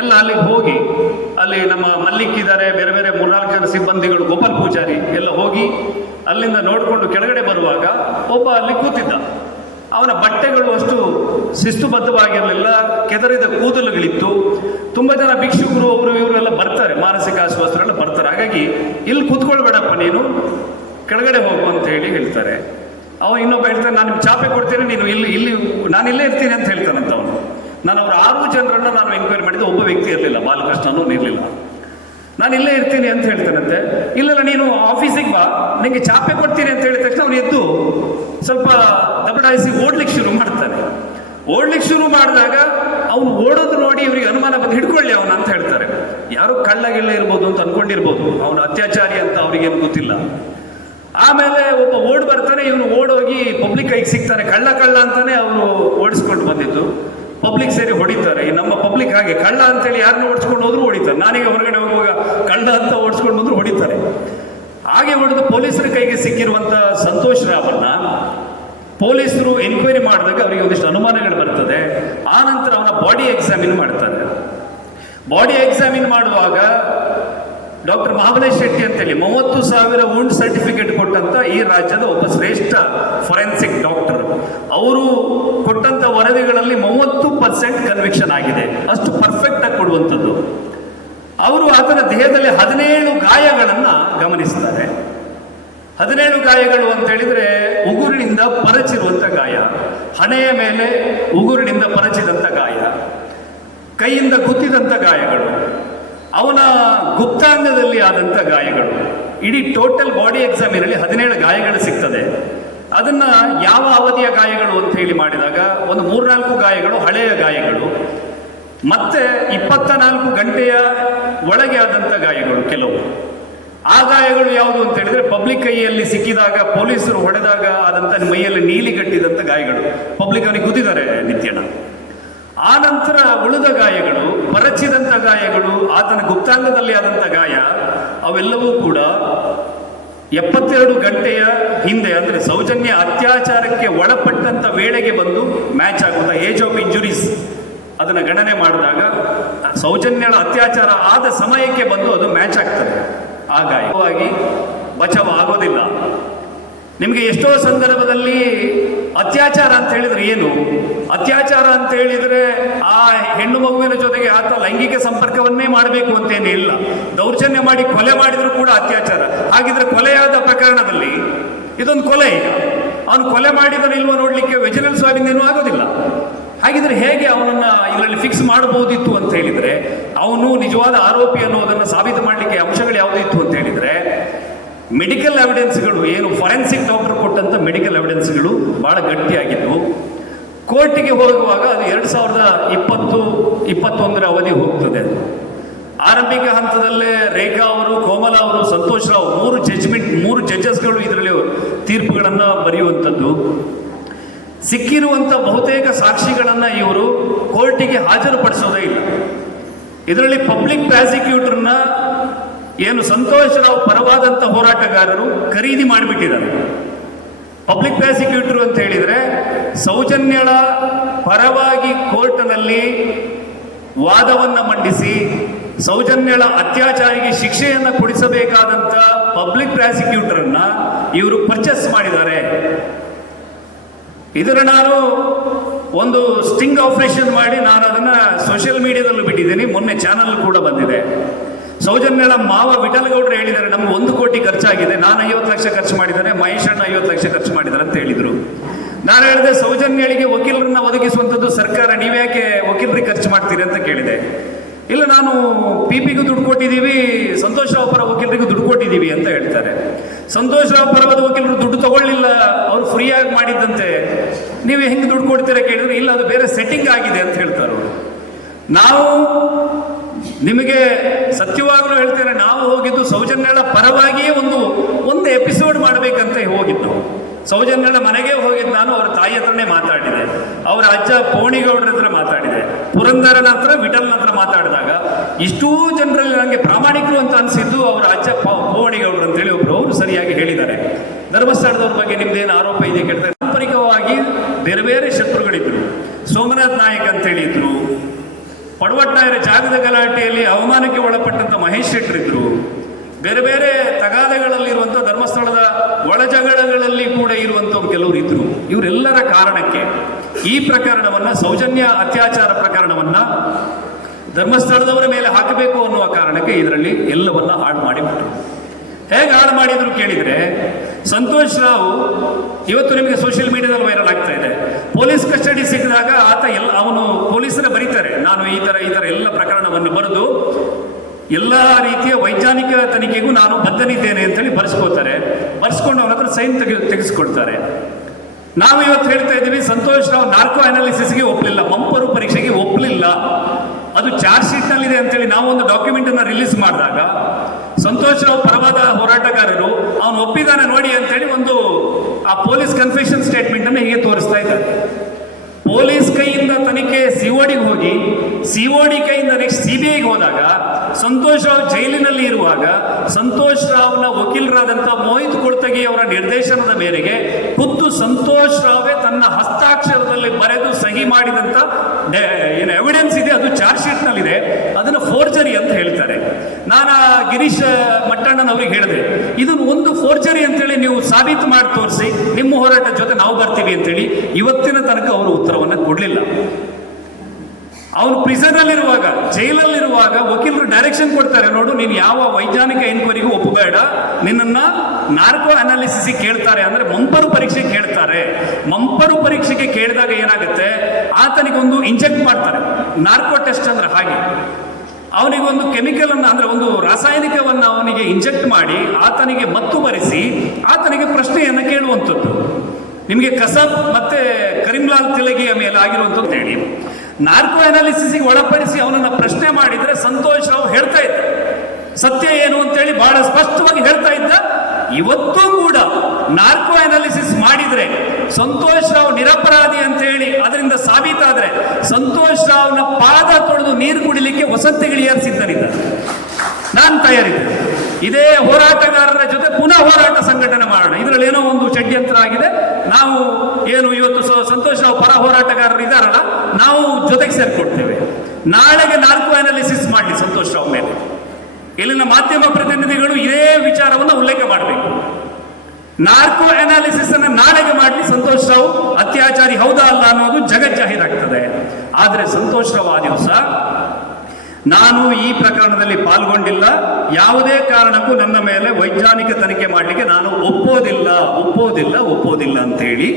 ಎಲ್ಲ ಅಲ್ಲಿಗೆ ಹೋಗಿ, ಅಲ್ಲಿ ನಮ್ಮ ಮಲ್ಲಿಕ್ ಇದ್ದಾರೆ, ಬೇರೆ ಬೇರೆ ಮೂರ್ನಾಲ್ಕು ಜನ ಸಿಬ್ಬಂದಿಗಳು, ಗೋಪಾಲ್ ಪೂಜಾರಿ ಎಲ್ಲ ಹೋಗಿ ಅಲ್ಲಿಂದ ನೋಡಿಕೊಂಡು ಕೆಳಗಡೆ ಬರುವಾಗ ಒಬ್ಬ ಅಲ್ಲಿ ಕೂತಿದ್ದ. ಅವನ ಬಟ್ಟೆಗಳು ಅಷ್ಟು ಶಿಸ್ತುಬದ್ಧವಾಗಿರಲಿಲ್ಲ, ಕೆದರಿದ ಕೂದಲುಗಳಿತ್ತು. ತುಂಬ ಜನ ಭಿಕ್ಷುಕರು ಇವರು ಇವರೆಲ್ಲ ಬರ್ತಾರೆ, ಮಾನಸಿಕ ಅಸ್ವಸ್ಥರೆಲ್ಲ ಬರ್ತಾರೆ. ಹಾಗಾಗಿ ಇಲ್ಲಿ ಕೂತ್ಕೊಳ್ಬೇಡಪ್ಪ ನೀನು, ಕೆಳಗಡೆ ಹೋಗು ಅಂತ ಹೇಳಿ ಹೇಳ್ತಾರೆ. ಅವ ಇನ್ನೊಬ್ಬ ಹೇಳ್ತಾನೆ, ನಾನು ನಿಮ್ಗೆ ಚಾಪೆ ಕೊಡ್ತೀನಿ, ನೀನು ಇಲ್ಲಿ ಇಲ್ಲಿ, ನಾನು ಇಲ್ಲೇ ಇರ್ತೀನಿ ಅಂತ ಹೇಳ್ತಾನಂತ ಅವನು. ನಾನು ಅವ್ರ ಆರು ಜನರನ್ನ ನಾನು ಎಂಕ್ವೈರಿ ಮಾಡಿದ್ದು ಒಬ್ಬ ವ್ಯಕ್ತಿ ಇರಲಿಲ್ಲ, ಬಾಲಕೃಷ್ಣನೂ ಇರಲಿಲ್ಲ. ನಾನು ಇಲ್ಲೇ ಇರ್ತೀನಿ ಅಂತ ಹೇಳ್ತಾನಂತೆ. ಇಲ್ಲಲ್ಲ, ನೀನು ಆಫೀಸಿಗೆ ಬಾ, ನಿಂಗೆ ಚಾಪೆ ಕೊಡ್ತೀನಿ ಅಂತ ಹೇಳಿದ ತಕ್ಷಣ ಅವನು ಎದ್ದು ಸ್ವಲ್ಪ ದಬಡಾಯಿಸಿ ಓಡ್ಲಿಕ್ಕೆ ಶುರು ಮಾಡ್ತಾನೆ. ಓಡ್ಲಿಕ್ಕೆ ಶುರು ಮಾಡಿದಾಗ ಅವನು ಓಡೋದು ನೋಡಿ ಇವರಿಗೆ ಅನುಮಾನ ಬಂದು ಹಿಡ್ಕೊಳ್ಳಿ ಅವನು ಅಂತ ಹೇಳ್ತಾರೆ. ಯಾರೋ ಕಳ್ಳ ಗಿಳ್ಳ ಇರ್ಬೋದು ಅಂತ ಅನ್ಕೊಂಡಿರ್ಬೋದು. ಅವನು ಅತ್ಯಾಚಾರಿ ಅಂತ ಅವ್ರಿಗೇನು ಗೊತ್ತಿಲ್ಲ. ಆಮೇಲೆ ಒಬ್ಬ ಓಡ್ ಬರ್ತಾನೆ, ಇವನು ಓಡೋಗಿ ಪಬ್ಲಿಕ್ ಕೈಗೆ ಸಿಗ್ತಾನೆ. ಕಳ್ಳ ಕಳ್ಳ ಅಂತಾನೆ ಅವನು ಓಡಿಸ್ಕೊಂಡು ಬಂದಿದ್ದು. ಪಬ್ಲಿಕ್ ಸೇರಿ ಹೊಡಿತಾರೆ. ನಮ್ಮ ಪಬ್ಲಿಕ್ ಹಾಗೆ ಕಳ್ಳ ಅಂತೇಳಿ ಯಾರನ್ನ ಓಡಿಸ್ಕೊಂಡು ಹೋದ್ರು ಹೊಡಿತಾರೆ. ನಾನೀಗ ಹೊರಗಡೆ ಹೋಗುವಾಗ ಕಳ್ಳ ಅಂತ ಓಡಿಸ್ಕೊಂಡು ಬಂದ್ರು ಹೊಡಿತಾರೆ. ಹಾಗೆ ಹೊಡೆದು ಪೊಲೀಸರ ಕೈಗೆ ಸಿಕ್ಕಿರುವಂತ ಸಂತೋಷ್ ರಾಮನ್ನ ಪೊಲೀಸರು ಎನ್ಕ್ವೈರಿ ಮಾಡಿದಾಗ ಅವರಿಗೆ ಒಂದಿಷ್ಟು ಅನುಮಾನಗಳು ಬರ್ತದೆ. ಆ ನಂತರ ಅವನ ಬಾಡಿ ಎಕ್ಸಾಮಿನ್ ಮಾಡ್ತಾರೆ ಬಾಡಿ ಎಕ್ಸಾಮಿನ್ ಮಾಡುವಾಗ ಡಾಕ್ಟರ್ ಮಹಾಬಲೇಶ್ ಶೆಟ್ಟಿ ಅಂತೇಳಿ ಮೂವತ್ತು ಸಾವಿರ ವುಂಡ್ ಸರ್ಟಿಫಿಕೇಟ್ ಕೊಟ್ಟಂತ ಈ ರಾಜ್ಯದ ಒಬ್ಬ ಶ್ರೇಷ್ಠ ಫೊರೆನ್ಸಿಕ್ ಡಾಕ್ಟರ್ ಅವರು ಕೊಟ್ಟಂತ ವರದಿಗಳಲ್ಲಿ ಮೂವತ್ತು ಪರ್ಸೆಂಟ್ ಕನ್ವಿಕ್ಷನ್ ಆಗಿದೆ. ಅಷ್ಟು ಪರ್ಫೆಕ್ಟ್ ಆಗಿ ಕೊಡುವಂಥದ್ದು. ಅವರು ಆತನ ದೇಹದಲ್ಲಿ ಹದಿನೇಳು ಗಾಯಗಳನ್ನ ಗಮನಿಸ್ತಾರೆ. ಹದಿನೇಳು ಗಾಯಗಳು ಅಂತ ಹೇಳಿದ್ರೆ ಉಗುರಿನಿಂದ ಪರಚಿರುವಂತ ಗಾಯ, ಹಣೆಯ ಮೇಲೆ ಉಗುರಿನಿಂದ ಪರಚಿದಂತ ಗಾಯ, ಕೈಯಿಂದ ಗುತ್ತಿದಂತ ಗಾಯಗಳು. ಅವನ ಗುಪ್ತಾಂಗದಲ್ಲಿ ಆದಂತ ಗಾಯಗಳು. ಇಡೀ ಟೋಟಲ್ ಬಾಡಿ ಎಕ್ಸಾಮಿನಲ್ಲಿ ಹದಿನೇಳು ಗಾಯಗಳು ಸಿಗ್ತದೆ. ಅದನ್ನ ಯಾವ ಅವಧಿಯ ಗಾಯಗಳು ಅಂತ ಹೇಳಿ ಮಾಡಿದಾಗ ಒಂದು ಮೂರ್ನಾಲ್ಕು ಗಾಯಗಳು ಹಳೆಯ ಗಾಯಗಳು, ಮತ್ತೆ ಇಪ್ಪತ್ತ ನಾಲ್ಕು ಗಂಟೆಯ ಒಳಗೆ ಆದಂತ ಗಾಯಗಳು ಕೆಲವು. ಆ ಗಾಯಗಳು ಯಾವುದು ಅಂತ ಹೇಳಿದ್ರೆ ಪಬ್ಲಿಕ್ ಕೈಯಲ್ಲಿ ಸಿಕ್ಕಿದಾಗ, ಪೊಲೀಸರು ಹೊಡೆದಾಗ ಆದಂತ ಮೈಯಲ್ಲಿ ನೀಲಿ ಕಟ್ಟಿದಂತ ಗಾಯಗಳು. ಪಬ್ಲಿಕ್ ಅವನಿಗೆ ಕುದಿದ್ದಾರೆ ನಿತ್ಯನ. ಆ ನಂತರ ಉಳಿದ ಗಾಯಗಳು ಪರಚಿದಂತ ಗಾಯಗಳು, ಆತನ ಗುಪ್ತಾಂಗದಲ್ಲಿ ಆದಂತ ಗಾಯ, ಅವೆಲ್ಲವೂ ಕೂಡ ಎಪ್ಪತ್ತೆರಡು ಗಂಟೆಯ ಹಿಂದೆ, ಅಂದ್ರೆ ಸೌಜನ್ಯ ಅತ್ಯಾಚಾರಕ್ಕೆ ಒಳಪಟ್ಟಂತ ವೇಳೆಗೆ ಬಂದು ಮ್ಯಾಚ್ ಆಗುವಂತ ಏಜ್ ಆಫ್ ಇಂಜುರೀಸ್ ಅದನ್ನ ಗಣನೆ ಮಾಡಿದಾಗ ಸೌಜನ್ಯಳ ಅತ್ಯಾಚಾರ ಆದ ಸಮಯಕ್ಕೆ ಬಂದು ಅದು ಮ್ಯಾಚ್ ಆಗ್ತದೆ. ಆ ಗಾಯವಾಗಿ ಬಚಾವ್ ಆಗೋದಿಲ್ಲ. ನಿಮಗೆ ಎಷ್ಟೋ ಸಂದರ್ಭದಲ್ಲಿ ಅತ್ಯಾಚಾರ ಅಂತ ಹೇಳಿದ್ರೆ ಏನು? ಅತ್ಯಾಚಾರ ಅಂತ ಹೇಳಿದ್ರೆ ಆ ಹೆಣ್ಣು ಮಗುವಿನ ಜೊತೆಗೆ ಆತ ಲೈಂಗಿಕ ಸಂಪರ್ಕವನ್ನೇ ಮಾಡಬೇಕು ಅಂತೇನೇ ಇಲ್ಲ. ದೌರ್ಜನ್ಯ ಮಾಡಿ ಕೊಲೆ ಮಾಡಿದ್ರು ಕೂಡ ಅತ್ಯಾಚಾರ. ಹಾಗಿದ್ರೆ ಕೊಲೆಯಾದ ಪ್ರಕರಣದಲ್ಲಿ ಇದೊಂದು ಕೊಲೆ ಅವನು ಕೊಲೆ ಮಾಡಿದನಿಲ್ವ ನೋಡಲಿಕ್ಕೆ ವೆಜಿನಲ್ ಏನು ಆಗೋದಿಲ್ಲ. ಹಾಗಿದ್ರೆ ಹೇಗೆ ಅವನನ್ನ ಇದರಲ್ಲಿ ಫಿಕ್ಸ್ ಮಾಡಬಹುದಿತ್ತು ಅಂತ ಹೇಳಿದ್ರೆ, ಅವನು ನಿಜವಾದ ಆರೋಪಿ ಅನ್ನೋದನ್ನ ಸಾಬೀತು ಮಾಡಲಿಕ್ಕೆ ಅಂಶಗಳು ಯಾವುದಿತ್ತು ಅಂತ ಹೇಳಿದ್ರೆ ಮೆಡಿಕಲ್ ಎವಿಡೆನ್ಸ್ಗಳು, ಏನು ಫಾರೆನ್ಸಿಕ್ ಡಾಕ್ಟರ್ ಕೊಟ್ಟಂತ ಮೆಡಿಕಲ್ ಎವಿಡೆನ್ಸ್ಗಳು ಬಹಳ ಗಟ್ಟಿಯಾಗಿದ್ವು. ಕೋರ್ಟಿಗೆ ಹೋಗುವಾಗ ಅದು ಎರಡು ಸಾವಿರದ ಇಪ್ಪತ್ತು, ಇಪ್ಪತ್ತೊಂದರ ಅವಧಿ ಹೋಗ್ತದೆ. ಆರಂಭಿಕ ಹಂತದಲ್ಲೇ ರೇಖಾ ಅವರು, ಕೋಮಲ ಅವರು, ಸಂತೋಷ್ ರಾವ್ ಮೂರು ಜಡ್ಜ್ಮೆಂಟ್ ಮೂರು ಜಡ್ಜಸ್ಗಳು ಇದರಲ್ಲಿ ತೀರ್ಪುಗಳನ್ನು ಬರೆಯುವಂಥದ್ದು. ಸಿಕ್ಕಿರುವಂಥ ಬಹುತೇಕ ಸಾಕ್ಷಿಗಳನ್ನು ಇವರು ಕೋರ್ಟಿಗೆ ಹಾಜರುಪಡಿಸೋದೇ ಇಲ್ಲ. ಇದರಲ್ಲಿ ಪಬ್ಲಿಕ್ ಪ್ರಾಸಿಕ್ಯೂಟರ್ನ ಏನು ಸಂತೋಷರಾವ್ ಪರವಾದಂಥ ಹೋರಾಟಗಾರರು ಖರೀದಿ ಮಾಡಿಬಿಟ್ಟಿದ್ದಾರೆ. ಪಬ್ಲಿಕ್ ಪ್ರಾಸಿಕ್ಯೂಟರ್ ಅಂತ ಹೇಳಿದ್ರೆ, ಸೌಜನ್ಯಳ ಪರವಾಗಿ ಕೋರ್ಟ್ನಲ್ಲಿ ವಾದವನ್ನ ಮಂಡಿಸಿ, ಸೌಜನ್ಯಳ ಅತ್ಯಾಚಾರಿಗೆ ಶಿಕ್ಷೆಯನ್ನ ಕೊಡಿಸಬೇಕಾದಂತ ಪಬ್ಲಿಕ್ ಪ್ರಾಸಿಕ್ಯೂಟರ್ನ ಇವರು ಪರ್ಚೇಸ್ ಮಾಡಿದ್ದಾರೆ. ಇದರ ನಾನು ಒಂದು ಸ್ಟಿಂಗ್ ಆಪರೇಷನ್ ಮಾಡಿ ನಾನು ಅದನ್ನ ಸೋಷಿಯಲ್ ಮೀಡಿಯಾದಲ್ಲೂ ಬಿಟ್ಟಿದ್ದೀನಿ. ಮೊನ್ನೆ ಚಾನಲ್ ಕೂಡ ಬಂದಿದೆ. ಸೌಜನ್ಯಳ ಮಾವ ವಿಠಲಗೌಡರು ಹೇಳಿದ್ದಾರೆ, ನಮ್ಗೆ ಒಂದು ಕೋಟಿ ಖರ್ಚಾಗಿದೆ, ನಾನು ಐವತ್ತು ಲಕ್ಷ ಖರ್ಚು ಮಾಡಿದ್ದಾರೆ ಮಹೇಶ್ ಅಣ್ಣ ಐವತ್ತು ಲಕ್ಷ ಖರ್ಚು ಮಾಡಿದ್ದಾರೆ ಅಂತ ಹೇಳಿದರು. ನಾನು ಹೇಳಿದೆ, ಸೌಜನ್ಯಳಿಗೆ ವಕೀಲರನ್ನ ಒದಗಿಸುವಂಥದ್ದು ಸರ್ಕಾರ, ನೀವ್ಯಾಕೆ ವಕೀಲರಿಗೆ ಖರ್ಚು ಮಾಡ್ತೀರಿ ಅಂತ ಕೇಳಿದೆ. ಇಲ್ಲ, ನಾನು ಪಿ ಪಿಗೂ ದುಡ್ಡು ಕೊಟ್ಟಿದ್ದೀವಿ, ಸಂತೋಷ್ ರಾವ್ ಪರ ವಕೀಲರಿಗೂ ದುಡ್ಡು ಕೊಟ್ಟಿದ್ದೀವಿ ಅಂತ ಹೇಳ್ತಾರೆ. ಸಂತೋಷ್ ರಾವ್ ಪರವಾದ ವಕೀಲರು ದುಡ್ಡು ತಗೊಳ್ಳಿಲ್ಲ, ಅವ್ರು ಫ್ರೀಯಾಗಿ ಮಾಡಿದ್ದಂತೆ, ನೀವು ಹೆಂಗೆ ದುಡ್ಡು ಕೊಡ್ತೀರಾ ಕೇಳಿದ್ರೆ, ಇಲ್ಲ, ಅದು ಬೇರೆ ಸೆಟ್ಟಿಂಗ್ ಆಗಿದೆ ಅಂತ ಹೇಳ್ತಾರೆ ಅವರು. ನಾವು ನಿಮಗೆ ಸತ್ಯವಾಗಲೂ ಹೇಳ್ತೇನೆ, ನಾವು ಹೋಗಿದ್ದು ಸೌಜನ್ಯಳ ಪರವಾಗಿಯೇ ಒಂದು ಒಂದು ಎಪಿಸೋಡ್ ಮಾಡಬೇಕಂತ ಹೋಗಿದ್ದು. ಸೌಜನ್ಯಳ ಮನೆಗೆ ಹೋಗಿದ್ದು ನಾನು, ಅವರ ತಾಯಿ ಹತ್ರನೇ ಮಾತಾಡಿದೆ. ಅವರ ಅಜ್ಜ ಪೋಣಿಗೌಡರ ಹತ್ರ ಮಾತಾಡಿದೆ. ಪುರಂದರನ ಹತ್ರ ವಿಠಲ್ನ ಹತ್ರ ಮಾತಾಡಿದಾಗ, ಇಷ್ಟೂ ಜನರಲ್ಲಿ ನನಗೆ ಪ್ರಾಮಾಣಿಕರು ಅಂತ ಅನಿಸಿದ್ದು ಅವರ ಅಜ್ಜ ಪೋಣಿಗೌಡ್ರು ಅಂತೇಳಿ ಒಬ್ರು ಅವರು ಸರಿಯಾಗಿ ಹೇಳಿದ್ದಾರೆ. ಧರ್ಮಸ್ಥಳದವ್ರ ಬಗ್ಗೆ ನಿಮ್ದೇನು ಆರೋಪ ಇದೆ ಕೇಳ್ತಾರೆ ಪಾರಂಪರಿಕವಾಗಿ ಬೇರೆ ಬೇರೆ ಶತ್ರುಗಳಿದ್ರು. ಸೋಮನಾಥ್ ನಾಯಕ್ ಅಂತ ಇದ್ರು ಪಡವಟ್ಟಾಯರ ಜಾಗದ ಗಲಾಟೆಯಲ್ಲಿ ಅವಮಾನಕ್ಕೆ ಒಳಪಟ್ಟಂತ ಮಹೇಶ್ ಶೆಟ್ಟರಿದ್ರು. ಬೇರೆ ಬೇರೆ ತಗಾದೆಗಳಲ್ಲಿರುವಂಥ ಧರ್ಮಸ್ಥಳದ ಒಳಜಗಳಗಳಲ್ಲಿ ಕೂಡ ಇರುವಂಥ ಕೆಲವರು ಇದ್ರು. ಇವರೆಲ್ಲರ ಕಾರಣಕ್ಕೆ ಈ ಪ್ರಕರಣವನ್ನ, ಸೌಜನ್ಯ ಅತ್ಯಾಚಾರ ಪ್ರಕರಣವನ್ನ ಧರ್ಮಸ್ಥಳದವರ ಮೇಲೆ ಹಾಕಬೇಕು ಅನ್ನುವ ಕಾರಣಕ್ಕೆ ಇದರಲ್ಲಿ ಎಲ್ಲವನ್ನ ಹಾಳು ಮಾಡಿಬಿಟ್ರು. ಹೇಗೆ ಹಾಳು ಮಾಡಿದ್ರು ಕೇಳಿದ್ರೆ ಸಂತೋಷ್ ರಾವ್ ಇವತ್ತು ನಿಮಗೆ ಸೋಷಿಯಲ್ ಮೀಡಿಯಾದಲ್ಲಿ ವೈರಲ್ ಆಗ್ತಾ ಇದೆ. ಪೊಲೀಸ್ ಕಸ್ಟಡಿ ಸಿಕ್ಕಿದಾಗ ಆತ ಎಲ್ಲ, ಅವನು ಪೊಲೀಸರ ಬರೀತಾರೆ. ನಾನು ಈ ತರ ಈ ತರ ಎಲ್ಲ ಪ್ರಕರಣವನ್ನು ಬರೆದು ಎಲ್ಲ ರೀತಿಯ ವೈಜ್ಞಾನಿಕ ತನಿಖೆಗೂ ನಾನು ಬದ್ಧನಿದ್ದೇನೆ ಅಂತೇಳಿ ಬರ್ಸ್ಕೋತಾರೆ. ಬರ್ಸ್ಕೊಂಡು ಅವನ ಹತ್ರ ಸೈನ್ ತೆಗೆ, ತೆಗೆಸ್ಕೊಡ್ತಾರೆ. ನಾವು ಇವತ್ತು ಹೇಳ್ತಾ ಇದ್ದೀವಿ, ಸಂತೋಷ್ ರಾವ್ ನಾರ್ಕೋ ಅನಾಲಿಸಿಸ್ಗೆ ಒಪ್ಪಲಿಲ್ಲ ಮಂಪರು ಪರೀಕ್ಷೆಗೆ ಒಪ್ಪಲಿಲ್ಲ ಅದು ಚಾರ್ಜ್ ಶೀಟ್ ನಲ್ಲಿದೆ ಅಂತೇಳಿ ನಾವು ಒಂದು ಡಾಕ್ಯುಮೆಂಟ್ ಅನ್ನ ರಿಲೀಸ್ ಮಾಡಿದಾಗ ಸಂತೋಷ್ ರಾವ್ ಪರವಾದ ಹೋರಾಟಗಾರರು, ಅವನು ಒಪ್ಪಿದ್ದಾನೆ ನೋಡಿ ಅಂತೇಳಿ ಒಂದು, ಆ ಪೊಲೀಸ್ ಕನ್ಫೆಷನ್ ಸ್ಟೇಟ್ಮೆಂಟ್ ಅನ್ನು ಹೀಗೆ ತೋರಿಸ್ತಾ ಇದ್ದಾರೆ. ಪೊಲೀಸ್ ಕೈಯಿಂದ ತನಿಖೆ ಸಿಒಡಿಗೆ ಹೋಗಿ ಸಿಒಡಿ ಕೈಯಿಂದ ನೆಕ್ಸ್ಟ್ ಐಗೆ ಹೋದಾಗ ಸಂತೋಷ್ ರಾವ್ ಜೈಲಿನಲ್ಲಿ ಇರುವಾಗ ಸಂತೋಷ್ ರಾವ್ನ ವಕೀಲರಾದಂಥ ಮೋಹಿತ್ ಕುಳ್ತಗಿ ಅವರ ನಿರ್ದೇಶನದ ಮೇರೆಗೆ ಖುದ್ದು ಸಂತೋಷ್ ರಾವೇ ತನ್ನ ಹಸ್ತಾಕ್ಷರದಲ್ಲಿ ಬರೆದು ಸಹಿ ಮಾಡಿದಂತ ಏನು ಎವಿಡೆನ್ಸ್ ಇದೆ, ಅದು ಚಾರ್ಜ್ ಶೀಟ್ ನಲ್ಲಿದೆ ಅದನ್ನು ಫೋರ್ಜರಿ ಅಂತ ಹೇಳ್ತಾರೆ. ನಾನು ಗಿರೀಶ್ ಮಟ್ಟಣ್ಣನವ್ರಿಗೆ ಹೇಳಿದೆ ಇದನ್ನು ಒಂದು ಫೋರ್ಜರಿ ಅಂತೇಳಿ ನೀವು ಸಾಬೀತು ಮಾಡಿ ತೋರಿಸಿ, ನಿಮ್ಮ ಹೋರಾಟ ಜೊತೆ ನಾವು ಬರ್ತೀವಿ ಅಂತೇಳಿ ಇವತ್ತಿನ ತನಕ ಅವರು ಉತ್ತರವನ್ನು ಕೊಡಲಿಲ್ಲ. ಅವನು ಪ್ರಿಸನಲ್ಲಿರುವಾಗ ಜೈಲಲ್ಲಿರುವಾಗ ವಕೀಲರು ಡೈರೆಕ್ಷನ್ ಕೊಡ್ತಾರೆ, ನೋಡು, ನೀನು ಯಾವ ವೈಜ್ಞಾನಿಕ ಎನ್ಕ್ವೈರಿಗೂ ಒಪ್ಪಬೇಡ, ನಿನ್ನನ್ನ ನಾರ್ಕೋ ಅನಾಲಿಸಿಸ್ ಕೇಳ್ತಾರೆ ಅಂದ್ರೆ ಮಂಪರು ಪರೀಕ್ಷೆ ಕೇಳ್ತಾರೆ. ಮಂಪರು ಪರೀಕ್ಷೆಗೆ ಕೇಳಿದಾಗ ಏನಾಗುತ್ತೆ? ಆತನಿಗೊಂದು ಇಂಜೆಕ್ಟ್ ಮಾಡ್ತಾರೆ. ನಾರ್ಕೋ ಟೆಸ್ಟ್ ಅಂದ್ರೆ ಹಾಗೆ. ಅವನಿಗೊಂದು ಕೆಮಿಕಲ್ ಅನ್ನು ಅಂದ್ರೆ ಒಂದು ರಾಸಾಯನಿಕವನ್ನು ಅವನಿಗೆ ಇಂಜೆಕ್ಟ್ ಮಾಡಿ ಆತನಿಗೆ ಮತ್ತು ಬರೆಸಿ ಆತನಿಗೆ ಪ್ರಶ್ನೆಯನ್ನು ಕೇಳುವಂಥದ್ದು. ನಿಮಗೆ ಕಸಬ್ ಮತ್ತೆ ಕರೀಂಲಾಲ್ ತಿಲಗಿಯ ಮೇಲೆ ಆಗಿರುವಂಥದ್ದು ಹೇಳಿ. ನಾರ್ಕೋ ಅನಾಲಿಸಿಸ್ಗೆ ಒಳಪಡಿಸಿ ಅವನನ್ನ ಪ್ರಶ್ನೆ ಮಾಡಿದ್ರೆ ಸಂತೋಷ್ ರಾವ್ ಹೇಳ್ತಾ ಇದ್ದ. ಸತ್ಯ ಏನು ಅಂತೇಳಿ ಬಹಳ ಸ್ಪಷ್ಟವಾಗಿ ಹೇಳ್ತಾ ಇದ್ದ. ಇವತ್ತೂ ಕೂಡ ನಾರ್ಕೋ ಅನಾಲಿಸಿಸ್ ಮಾಡಿದ್ರೆ ಸಂತೋಷ್ ರಾವ್ ನಿರಪರಾಧಿ ಅಂತ ಹೇಳಿ ಅದರಿಂದ ಸಾಬೀತಾದ್ರೆ ಸಂತೋಷ್ ರಾವ್ನ ಪಾದ ತೊಳೆದು ನೀರು ಕುಡಿಲಿಕ್ಕೆ ವಸಂತಿಗಿಳಿಯರ್ ಸಿದ್ಧರಿದ್ದ ನಾನು ತಯಾರಿದ್ದೆ. ಇದೇ ಹೋರಾಟಗಾರರ ಜೊತೆ ಪುನಃ ಹೋರಾಟ ಸಂಘಟನೆ ಮಾಡೋಣ. ಇದರಲ್ಲಿ ಏನೋ ಒಂದು ಷಡ್ಯಂತ್ರ ಆಗಿದೆ. ನಾವು ಏನು ಇವತ್ತು ಸಂತೋಷ್ ರಾವ್ ಪರ ಹೋರಾಟಗಾರರು ಇದ್ದಾರಲ್ಲ ನಾವು ಜೊತೆಗೆ ಸೇರ್ಕೊಡ್ತೇವೆ ನಾಳೆಗೆ ನಾಲ್ಕು ಅನಾಲಿಸಿಸ್ ಮಾಡಲಿ ಸಂತೋಷ್ ರಾವ್ ಮೇಲೆ. ಇಲ್ಲಿನ ಮಾಧ್ಯಮ ಪ್ರತಿನಿಧಿಗಳು ಇದೇ ವಿಚಾರವನ್ನು ಉಲ್ಲೇಖ ಮಾಡಬೇಕು. ನಾರ್ಕೋ ಅನಾಲಿಸಿಸ್ ಅನ್ನು ನಾಳೆಗೆ ಮಾಡಲಿ, ಸಂತೋಷ್ ರಾವ್. ಅತ್ಯಾಚಾರಿ ಹೌದಾ ಅಲ್ಲ ಅನ್ನೋದು ಜಗತ್ ಜಾಹೀರಾಗ್ತದೆ ಆದರೆ ಸಂತೋಷ್ ರಾವ್ ಆ ದಿವಸ, ನಾನು ಈ ಪ್ರಕರಣದಲ್ಲಿ ಪಾಲ್ಗೊಂಡಿಲ್ಲ. ಯಾವುದೇ ಕಾರಣಕ್ಕೂ ನನ್ನ ಮೇಲೆ ವೈಜ್ಞಾನಿಕ ತನಿಖೆ ಮಾಡಲಿಕ್ಕೆ ನಾನು ಒಪ್ಪೋದಿಲ್ಲ ಒಪ್ಪೋದಿಲ್ಲ ಒಪ್ಪೋದಿಲ್ಲ ಅಂತೇಳಿ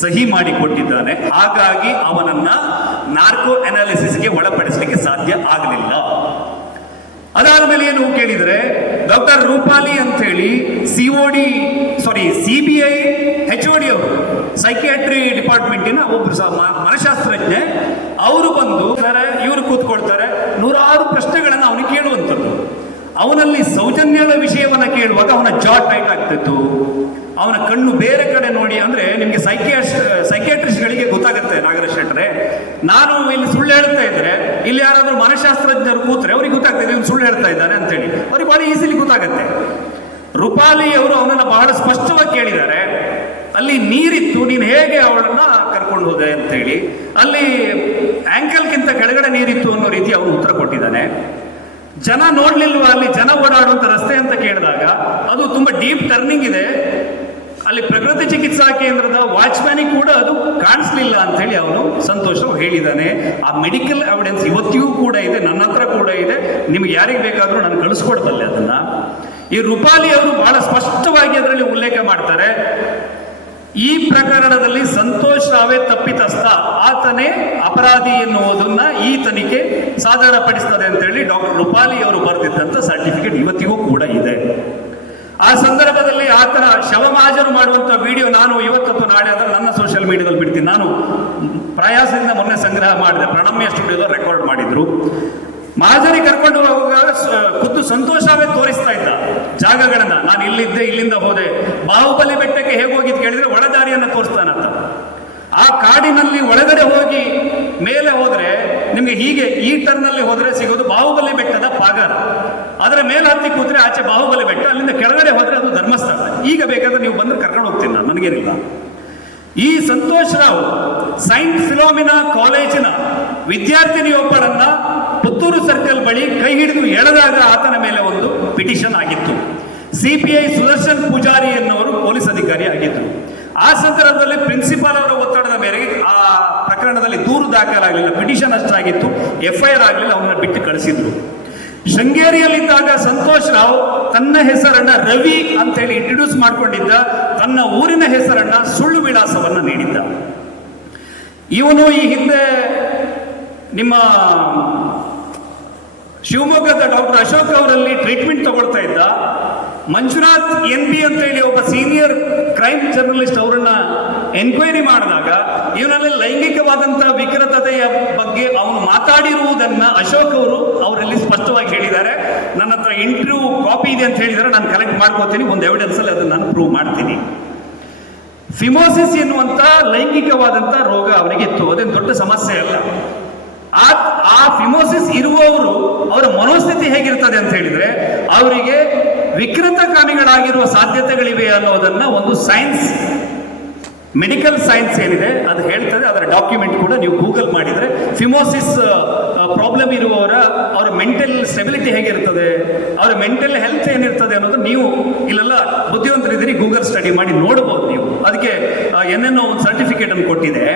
ಸಹಿ ಮಾಡಿಕೊಟ್ಟಿದ್ದಾನೆ. ಹಾಗಾಗಿ ಅವನನ್ನ ನಾರ್ಕೋ ಅನಾಲಿಸಿಸ್ಗೆ ಒಳಪಡಿಸಲಿಕ್ಕೆ ಸಾಧ್ಯ ಆಗಲಿಲ್ಲ. ಅದಾದ ಮೇಲೆ ಏನು ಕೇಳಿದರೆ, ಡಾಕ್ಟರ್ ರೂಪಾಲಿ ಅಂತ ಅಂತೇಳಿ COD sorry C B I, H O D ಅವರು ಸೈಕಿಯಾಟ್ರಿ ಡಿಪಾರ್ಟ್ಮೆಂಟಿನ ಒಬ್ಬರು ಸಹ ಮನಶಾಸ್ತ್ರಜ್ಞೆ, ಅವರು ಬಂದು ಇವರು ಕೂತ್ಕೊಳ್ತಾರೆ, ನೂರಾರು ಪ್ರಶ್ನೆಗಳನ್ನು ಅವನಿಗೆ ಕೇಳುವಂಥದ್ದು. ಅವನಲ್ಲಿ ಸೌಜನ್ಯದ ವಿಷಯವನ್ನ ಕೇಳುವಾಗ ಅವನ ಜಾ ಟೈಟ್ ಆಗ್ತಿತ್ತು. ಅವನ ಕಣ್ಣು ಬೇರೆ ಕಡೆ ನೋಡಿ, ಅಂದ್ರೆ ನಿಮಗೆ ಸೈಕಿಯಾಸ್ಟ್ ಸೈಕಿಯಾಟ್ರಿಸ್ಟ್ಗಳಿಗೆ ಗೊತ್ತಾಗುತ್ತೆ ನಾಗರಾಜ್ ಶೆಟ್ಟರೆ ನಾನು ಇಲ್ಲಿ ಸುಳ್ಳು ಹೇಳ್ತಾ ಇದ್ರೆ, ಇಲ್ಲಿ ಯಾರಾದ್ರೂ ಮನಶಾಸ್ತ್ರಜ್ಞರು ಕೂತ್ರೆ ಅವ್ರಿಗೆ ಗೊತ್ತಾಗ್ತದೆ ಇವ್ನು ಸುಳ್ಳು ಹೇಳ್ತಾ ಇದ್ದಾನೆ ಅಂತೇಳಿ. ಅವ್ರಿಗೆ ಬಹಳ ಈಸಿಲಿ ಗೊತ್ತಾಗುತ್ತೆ. ರೂಪಾಲಿ ಅವರು ಅವನನ್ನ ಬಹಳ ಸ್ಪಷ್ಟವಾಗಿ ಕೇಳಿದ್ದಾರೆ. ಅಲ್ಲಿ ನೀರಿತ್ತು, ನೀನು ಹೇಗೆ ಅವಳನ್ನ ಕರ್ಕೊಂಡು ಹೋದೆ ಅಂತೇಳಿ. ಅಲ್ಲಿ ಆ್ಯಂಕಲ್ಗಿಂತ ಕೆಳಗಡೆ ನೀರಿತ್ತು ಅನ್ನೋ ರೀತಿ ಅವನು ಉತ್ತರ ಕೊಟ್ಟಿದ್ದಾನೆ. ಜನ ನೋಡ್ಲಿಲ್ವಾ ಅಲ್ಲಿ ಜನ ಓಡಾಡುವಂತ ರಸ್ತೆ ಅಂತ ಕೇಳಿದಾಗ, ಅದು ತುಂಬಾ ಡೀಪ್ ಟರ್ನಿಂಗ್ ಇದೆ. ಅಲ್ಲಿ ಪ್ರಕೃತಿ ಚಿಕಿತ್ಸಾ ಕೇಂದ್ರದ ವಾಚ್ಮ್ಯಾನಿಗೆ ಕೂಡ ಅದು ಕಾಣಿಸ್ಲಿಲ್ಲ ಅಂತ ಹೇಳಿ ಅವನು ಸಂತೋಷ ಹೇಳಿದ್ದಾನೆ. ಆ ಮೆಡಿಕಲ್ ಎವಿಡೆನ್ಸ್ ಇವತ್ತಿಗೂ ಕೂಡ ಇದೆ, ನನ್ನ ಹತ್ರ ಕೂಡ ಇದೆ. ನಿಮ್ಗೆ ಯಾರಿಗೆ ಬೇಕಾದರೂ ನಾನು ಕಳಿಸ್ಕೊಡ್ಬಲ್ಲೆ ಅದನ್ನ. ಈ ರೂಪಾಲಿ ಅವರು ಬಹಳ ಸ್ಪಷ್ಟವಾಗಿ ಅದರಲ್ಲಿ ಉಲ್ಲೇಖ ಮಾಡ್ತಾರೆ. ಈ ಪ್ರಕರಣದಲ್ಲಿ ಸಂತೋಷ್ ರಾವೇ ತಪ್ಪಿತಸ್ಥ. ಆತನೇ ಅಪರಾಧಿ ಎನ್ನುವುದನ್ನ ಈ ತನಿಖೆ ಸಾಧಾರಣಪಡಿಸ್ತದೆ ಅಂತ ಹೇಳಿ ಡಾಕ್ಟರ್ ರೂಪಾಲಿ ಅವರು ಬರೆದಿದ್ದಂತ ಸರ್ಟಿಫಿಕೇಟ್ ಇವತ್ತಿಗೂ ಕೂಡ ಇದೆ. ಆ ಸಂದರ್ಭದಲ್ಲಿ ಆತನ ಶವಮಾಜರು ಮಾಡುವಂತ ವಿಡಿಯೋ ನಾನು ಇವತ್ತು ನಾಳೆ ಅದರ ನನ್ನ ಸೋಷಿಯಲ್ ಮೀಡಿಯಾದಲ್ಲಿ ಬಿಡ್ತೀನಿ. ನಾನು ಪ್ರಯಾಸದಿಂದ ಮೊನ್ನೆ ಸಂಗ್ರಹ ಮಾಡಿದೆ. ಪ್ರಣಮ್ಯ ಸ್ಟುಡಿಯೋದಲ್ಲಿ ರೆಕಾರ್ಡ್ ಮಾಡಿದ್ರು. ಮಾಜರಿ ಕರ್ಕೊಂಡು ಹೋಗುವಾಗ ಖುದ್ದು ಸಂತೋಷವೇ ತೋರಿಸ್ತಾ ಇದ್ದ ಜಾಗಗಳನ್ನ. ನಾನು ಇಲ್ಲಿದ್ದೆ, ಇಲ್ಲಿಂದ ಹೋದೆ. ಬಾಹುಬಲಿ ಬೆಟ್ಟಕ್ಕೆ ಹೇಗೆ ಹೋಗಿದ್ ಕೇಳಿದ್ರೆ ಒಳದಾರಿಯನ್ನ ತೋರಿಸ್ತಾನಂತ ಆ ಕಾಡಿನಲ್ಲಿ ಒಳಗಡೆ ಹೋಗಿ ಮೇಲೆ ಹೋದ್ರೆ ನಿಮಗೆ ಹೀಗೆ ಈ ಟರ್ನಲ್ಲಿ ಹೋದ್ರೆ ಸಿಗೋದು ಬಾಹುಬಲಿ ಬೆಟ್ಟದ ಪಾಗಾರ. ಅದರ ಮೇಲೆ ಹತ್ತಿ ಕೂತ್ರೆ ಆಚೆ ಬಾಹುಬಲಿ ಬೆಟ್ಟ, ಅಲ್ಲಿಂದ ಕೆಳಗಡೆ ಹೋದ್ರೆ ಅದು ಧರ್ಮಸ್ಥಳ. ಈಗ ಬೇಕಾದ್ರೆ ನೀವು ಬಂದ್ರೆ ಕರ್ಕೊಂಡು ಹೋಗ್ತೀನಿ ನಾನು, ನನಗೇನಿಲ್ಲ. ಈ ಸಂತೋಷ್ ರಾವ್ ಸೈಂಟ್ ಫಿಲೋಮಿನಾ ಕಾಲೇಜಿನ ವಿದ್ಯಾರ್ಥಿನಿಯೊಬ್ಬಳನ್ನ ಪುತ್ತೂರು ಸರ್ಕಲ್ ಬಳಿ ಕೈ ಹಿಡಿದು ಎಳೆದಾಗ ಆತನ ಮೇಲೆ ಒಂದು ಪಿಟಿಷನ್ ಆಗಿತ್ತು. ಸಿಪಿಐ ಸುದರ್ಶನ್ ಪೂಜಾರಿ ಎನ್ನುವರು ಪೊಲೀಸ್ ಅಧಿಕಾರಿ ಆಗಿದ್ದರು. ಆ ಸಂದರ್ಭದಲ್ಲಿ ಪ್ರಿನ್ಸಿಪಾಲ್ ಅವರ ಒತ್ತಡದ ಮೇರೆಗೆ ಆ ಪ್ರಕರಣದಲ್ಲಿ ದೂರು ದಾಖಲಾಗಲಿಲ್ಲ. ಪಿಟಿಷನ್ ಅಷ್ಟಾಗಿತ್ತು. ಎಫ್ಐಆರ್ ಆಗಲಿಲ್ಲ ಅವನ್ನ ಬಿಟ್ಟು ಕಳಿಸಿದ್ರು. ಶೃಂಗೇರಿಯಲ್ಲಿದ್ದಾಗ ಸಂತೋಷ್ ರಾವ್ ತನ್ನ ಹೆಸರನ್ನ ರವಿ ಅಂತ ಹೇಳಿ ಇಂಟ್ರೊಡ್ಯೂಸ್ ಮಾಡಿಕೊಂಡಿದ್ದ, ತನ್ನ ಊರಿನ ಹೆಸರನ್ನ ಸುಳ್ಳು ವಿಳಾಸವನ್ನ ನೀಡಿದ್ದ. ಇವನು ಈ ಹಿಂದೆ ನಿಮ್ಮ ಶಿವಮೊಗ್ಗದ ಡಾಕ್ಟರ್ ಅಶೋಕ್ ಅವರಲ್ಲಿ ಟ್ರೀಟ್ಮೆಂಟ್ ತಗೊಳ್ತಾ ಇದ್ದ. ಮಂಜುನಾಥ್ ಎನ್ ಪಿ ಅಂತ ಹೇಳಿ ಒಬ್ಬ ಸೀನಿಯರ್ ಕ್ರೈಮ್ ಜರ್ನಲಿಸ್ಟ್ ಅವರನ್ನ ಎನ್ಕ್ವೈರಿ ಮಾಡಿದಾಗ ಇವನಲ್ಲಿ ಲೈಂಗಿಕವಾದಂತಹ ವಿಕೃತತೆಯ ಬಗ್ಗೆ ಅವನು ಮಾತಾಡಿರುವುದನ್ನ ಅಶೋಕ್ ಅವರು ಅವರಲ್ಲಿ ಸ್ಪಷ್ಟವಾಗಿ ಹೇಳಿದ್ದಾರೆ. ನನ್ನ ಹತ್ರ ಇಂಟರ್ವ್ಯೂ ಕಾಪಿ ಇದೆ ಅಂತ ಹೇಳಿದರೆ ನಾನು ಕಲೆಕ್ಟ್ ಮಾಡ್ಕೋತೀನಿ. ಒಂದು ಎವಿಡೆನ್ಸ್ ಅಲ್ಲಿ ಅದನ್ನ ನಾನು ಪ್ರೂವ್ ಮಾಡ್ತೀನಿ. ಫಿಮೋಸಿಸ್ ಎನ್ನುವಂತ ಲೈಂಗಿಕವಾದಂತ ರೋಗ ಅವನಿಗಿತ್ತು ಅದೇನು ದೊಡ್ಡ ಸಮಸ್ಯೆ ಅಲ್ಲ. ಆ ಫಿಮೋಸಿಸ್ ಇರುವವರು ಅವರ ಮನೋಸ್ಥಿತಿ ಹೇಗಿರ್ತದೆ ಅಂತ ಹೇಳಿದ್ರೆ, ಅವರಿಗೆ ವಿಕೃತ ಕಾಮಿಗಳಾಗಿರುವ ಸಾಧ್ಯತೆಗಳಿವೆ ಅನ್ನೋದನ್ನ ಒಂದು ಸೈನ್ಸ್, ಮೆಡಿಕಲ್ ಸೈನ್ಸ್ ಏನಿದೆ, ಅದು ಹೇಳ್ತದೆ. ಅದರ ಡಾಕ್ಯುಮೆಂಟ್ ಕೂಡ ನೀವು ಗೂಗಲ್ ಮಾಡಿದ್ರೆ ಫಿಮೋಸಿಸ್ ಪ್ರಾಬ್ಲಮ್ ಇರುವವರ ಅವರ ಮೆಂಟಲ್ ಸ್ಟೆಬಿಲಿಟಿ ಹೇಗಿರ್ತದೆ, ಅವರ ಮೆಂಟಲ್ ಹೆಲ್ತ್ ಏನಿರ್ತದೆ ಅನ್ನೋದು ನೀವು ಇಲ್ಲೆಲ್ಲ ಬುದ್ಧಿವಂತರಿದ್ದೀರಿ, ಗೂಗಲ್ ಸ್ಟಡಿ ಮಾಡಿ ನೋಡಬಹುದು ನೀವು. ಅದಕ್ಕೆ ಏನೇನೋ ಒಂದು ಸರ್ಟಿಫಿಕೇಟ್ ಅನ್ನು ಕೊಟ್ಟಿದೆ.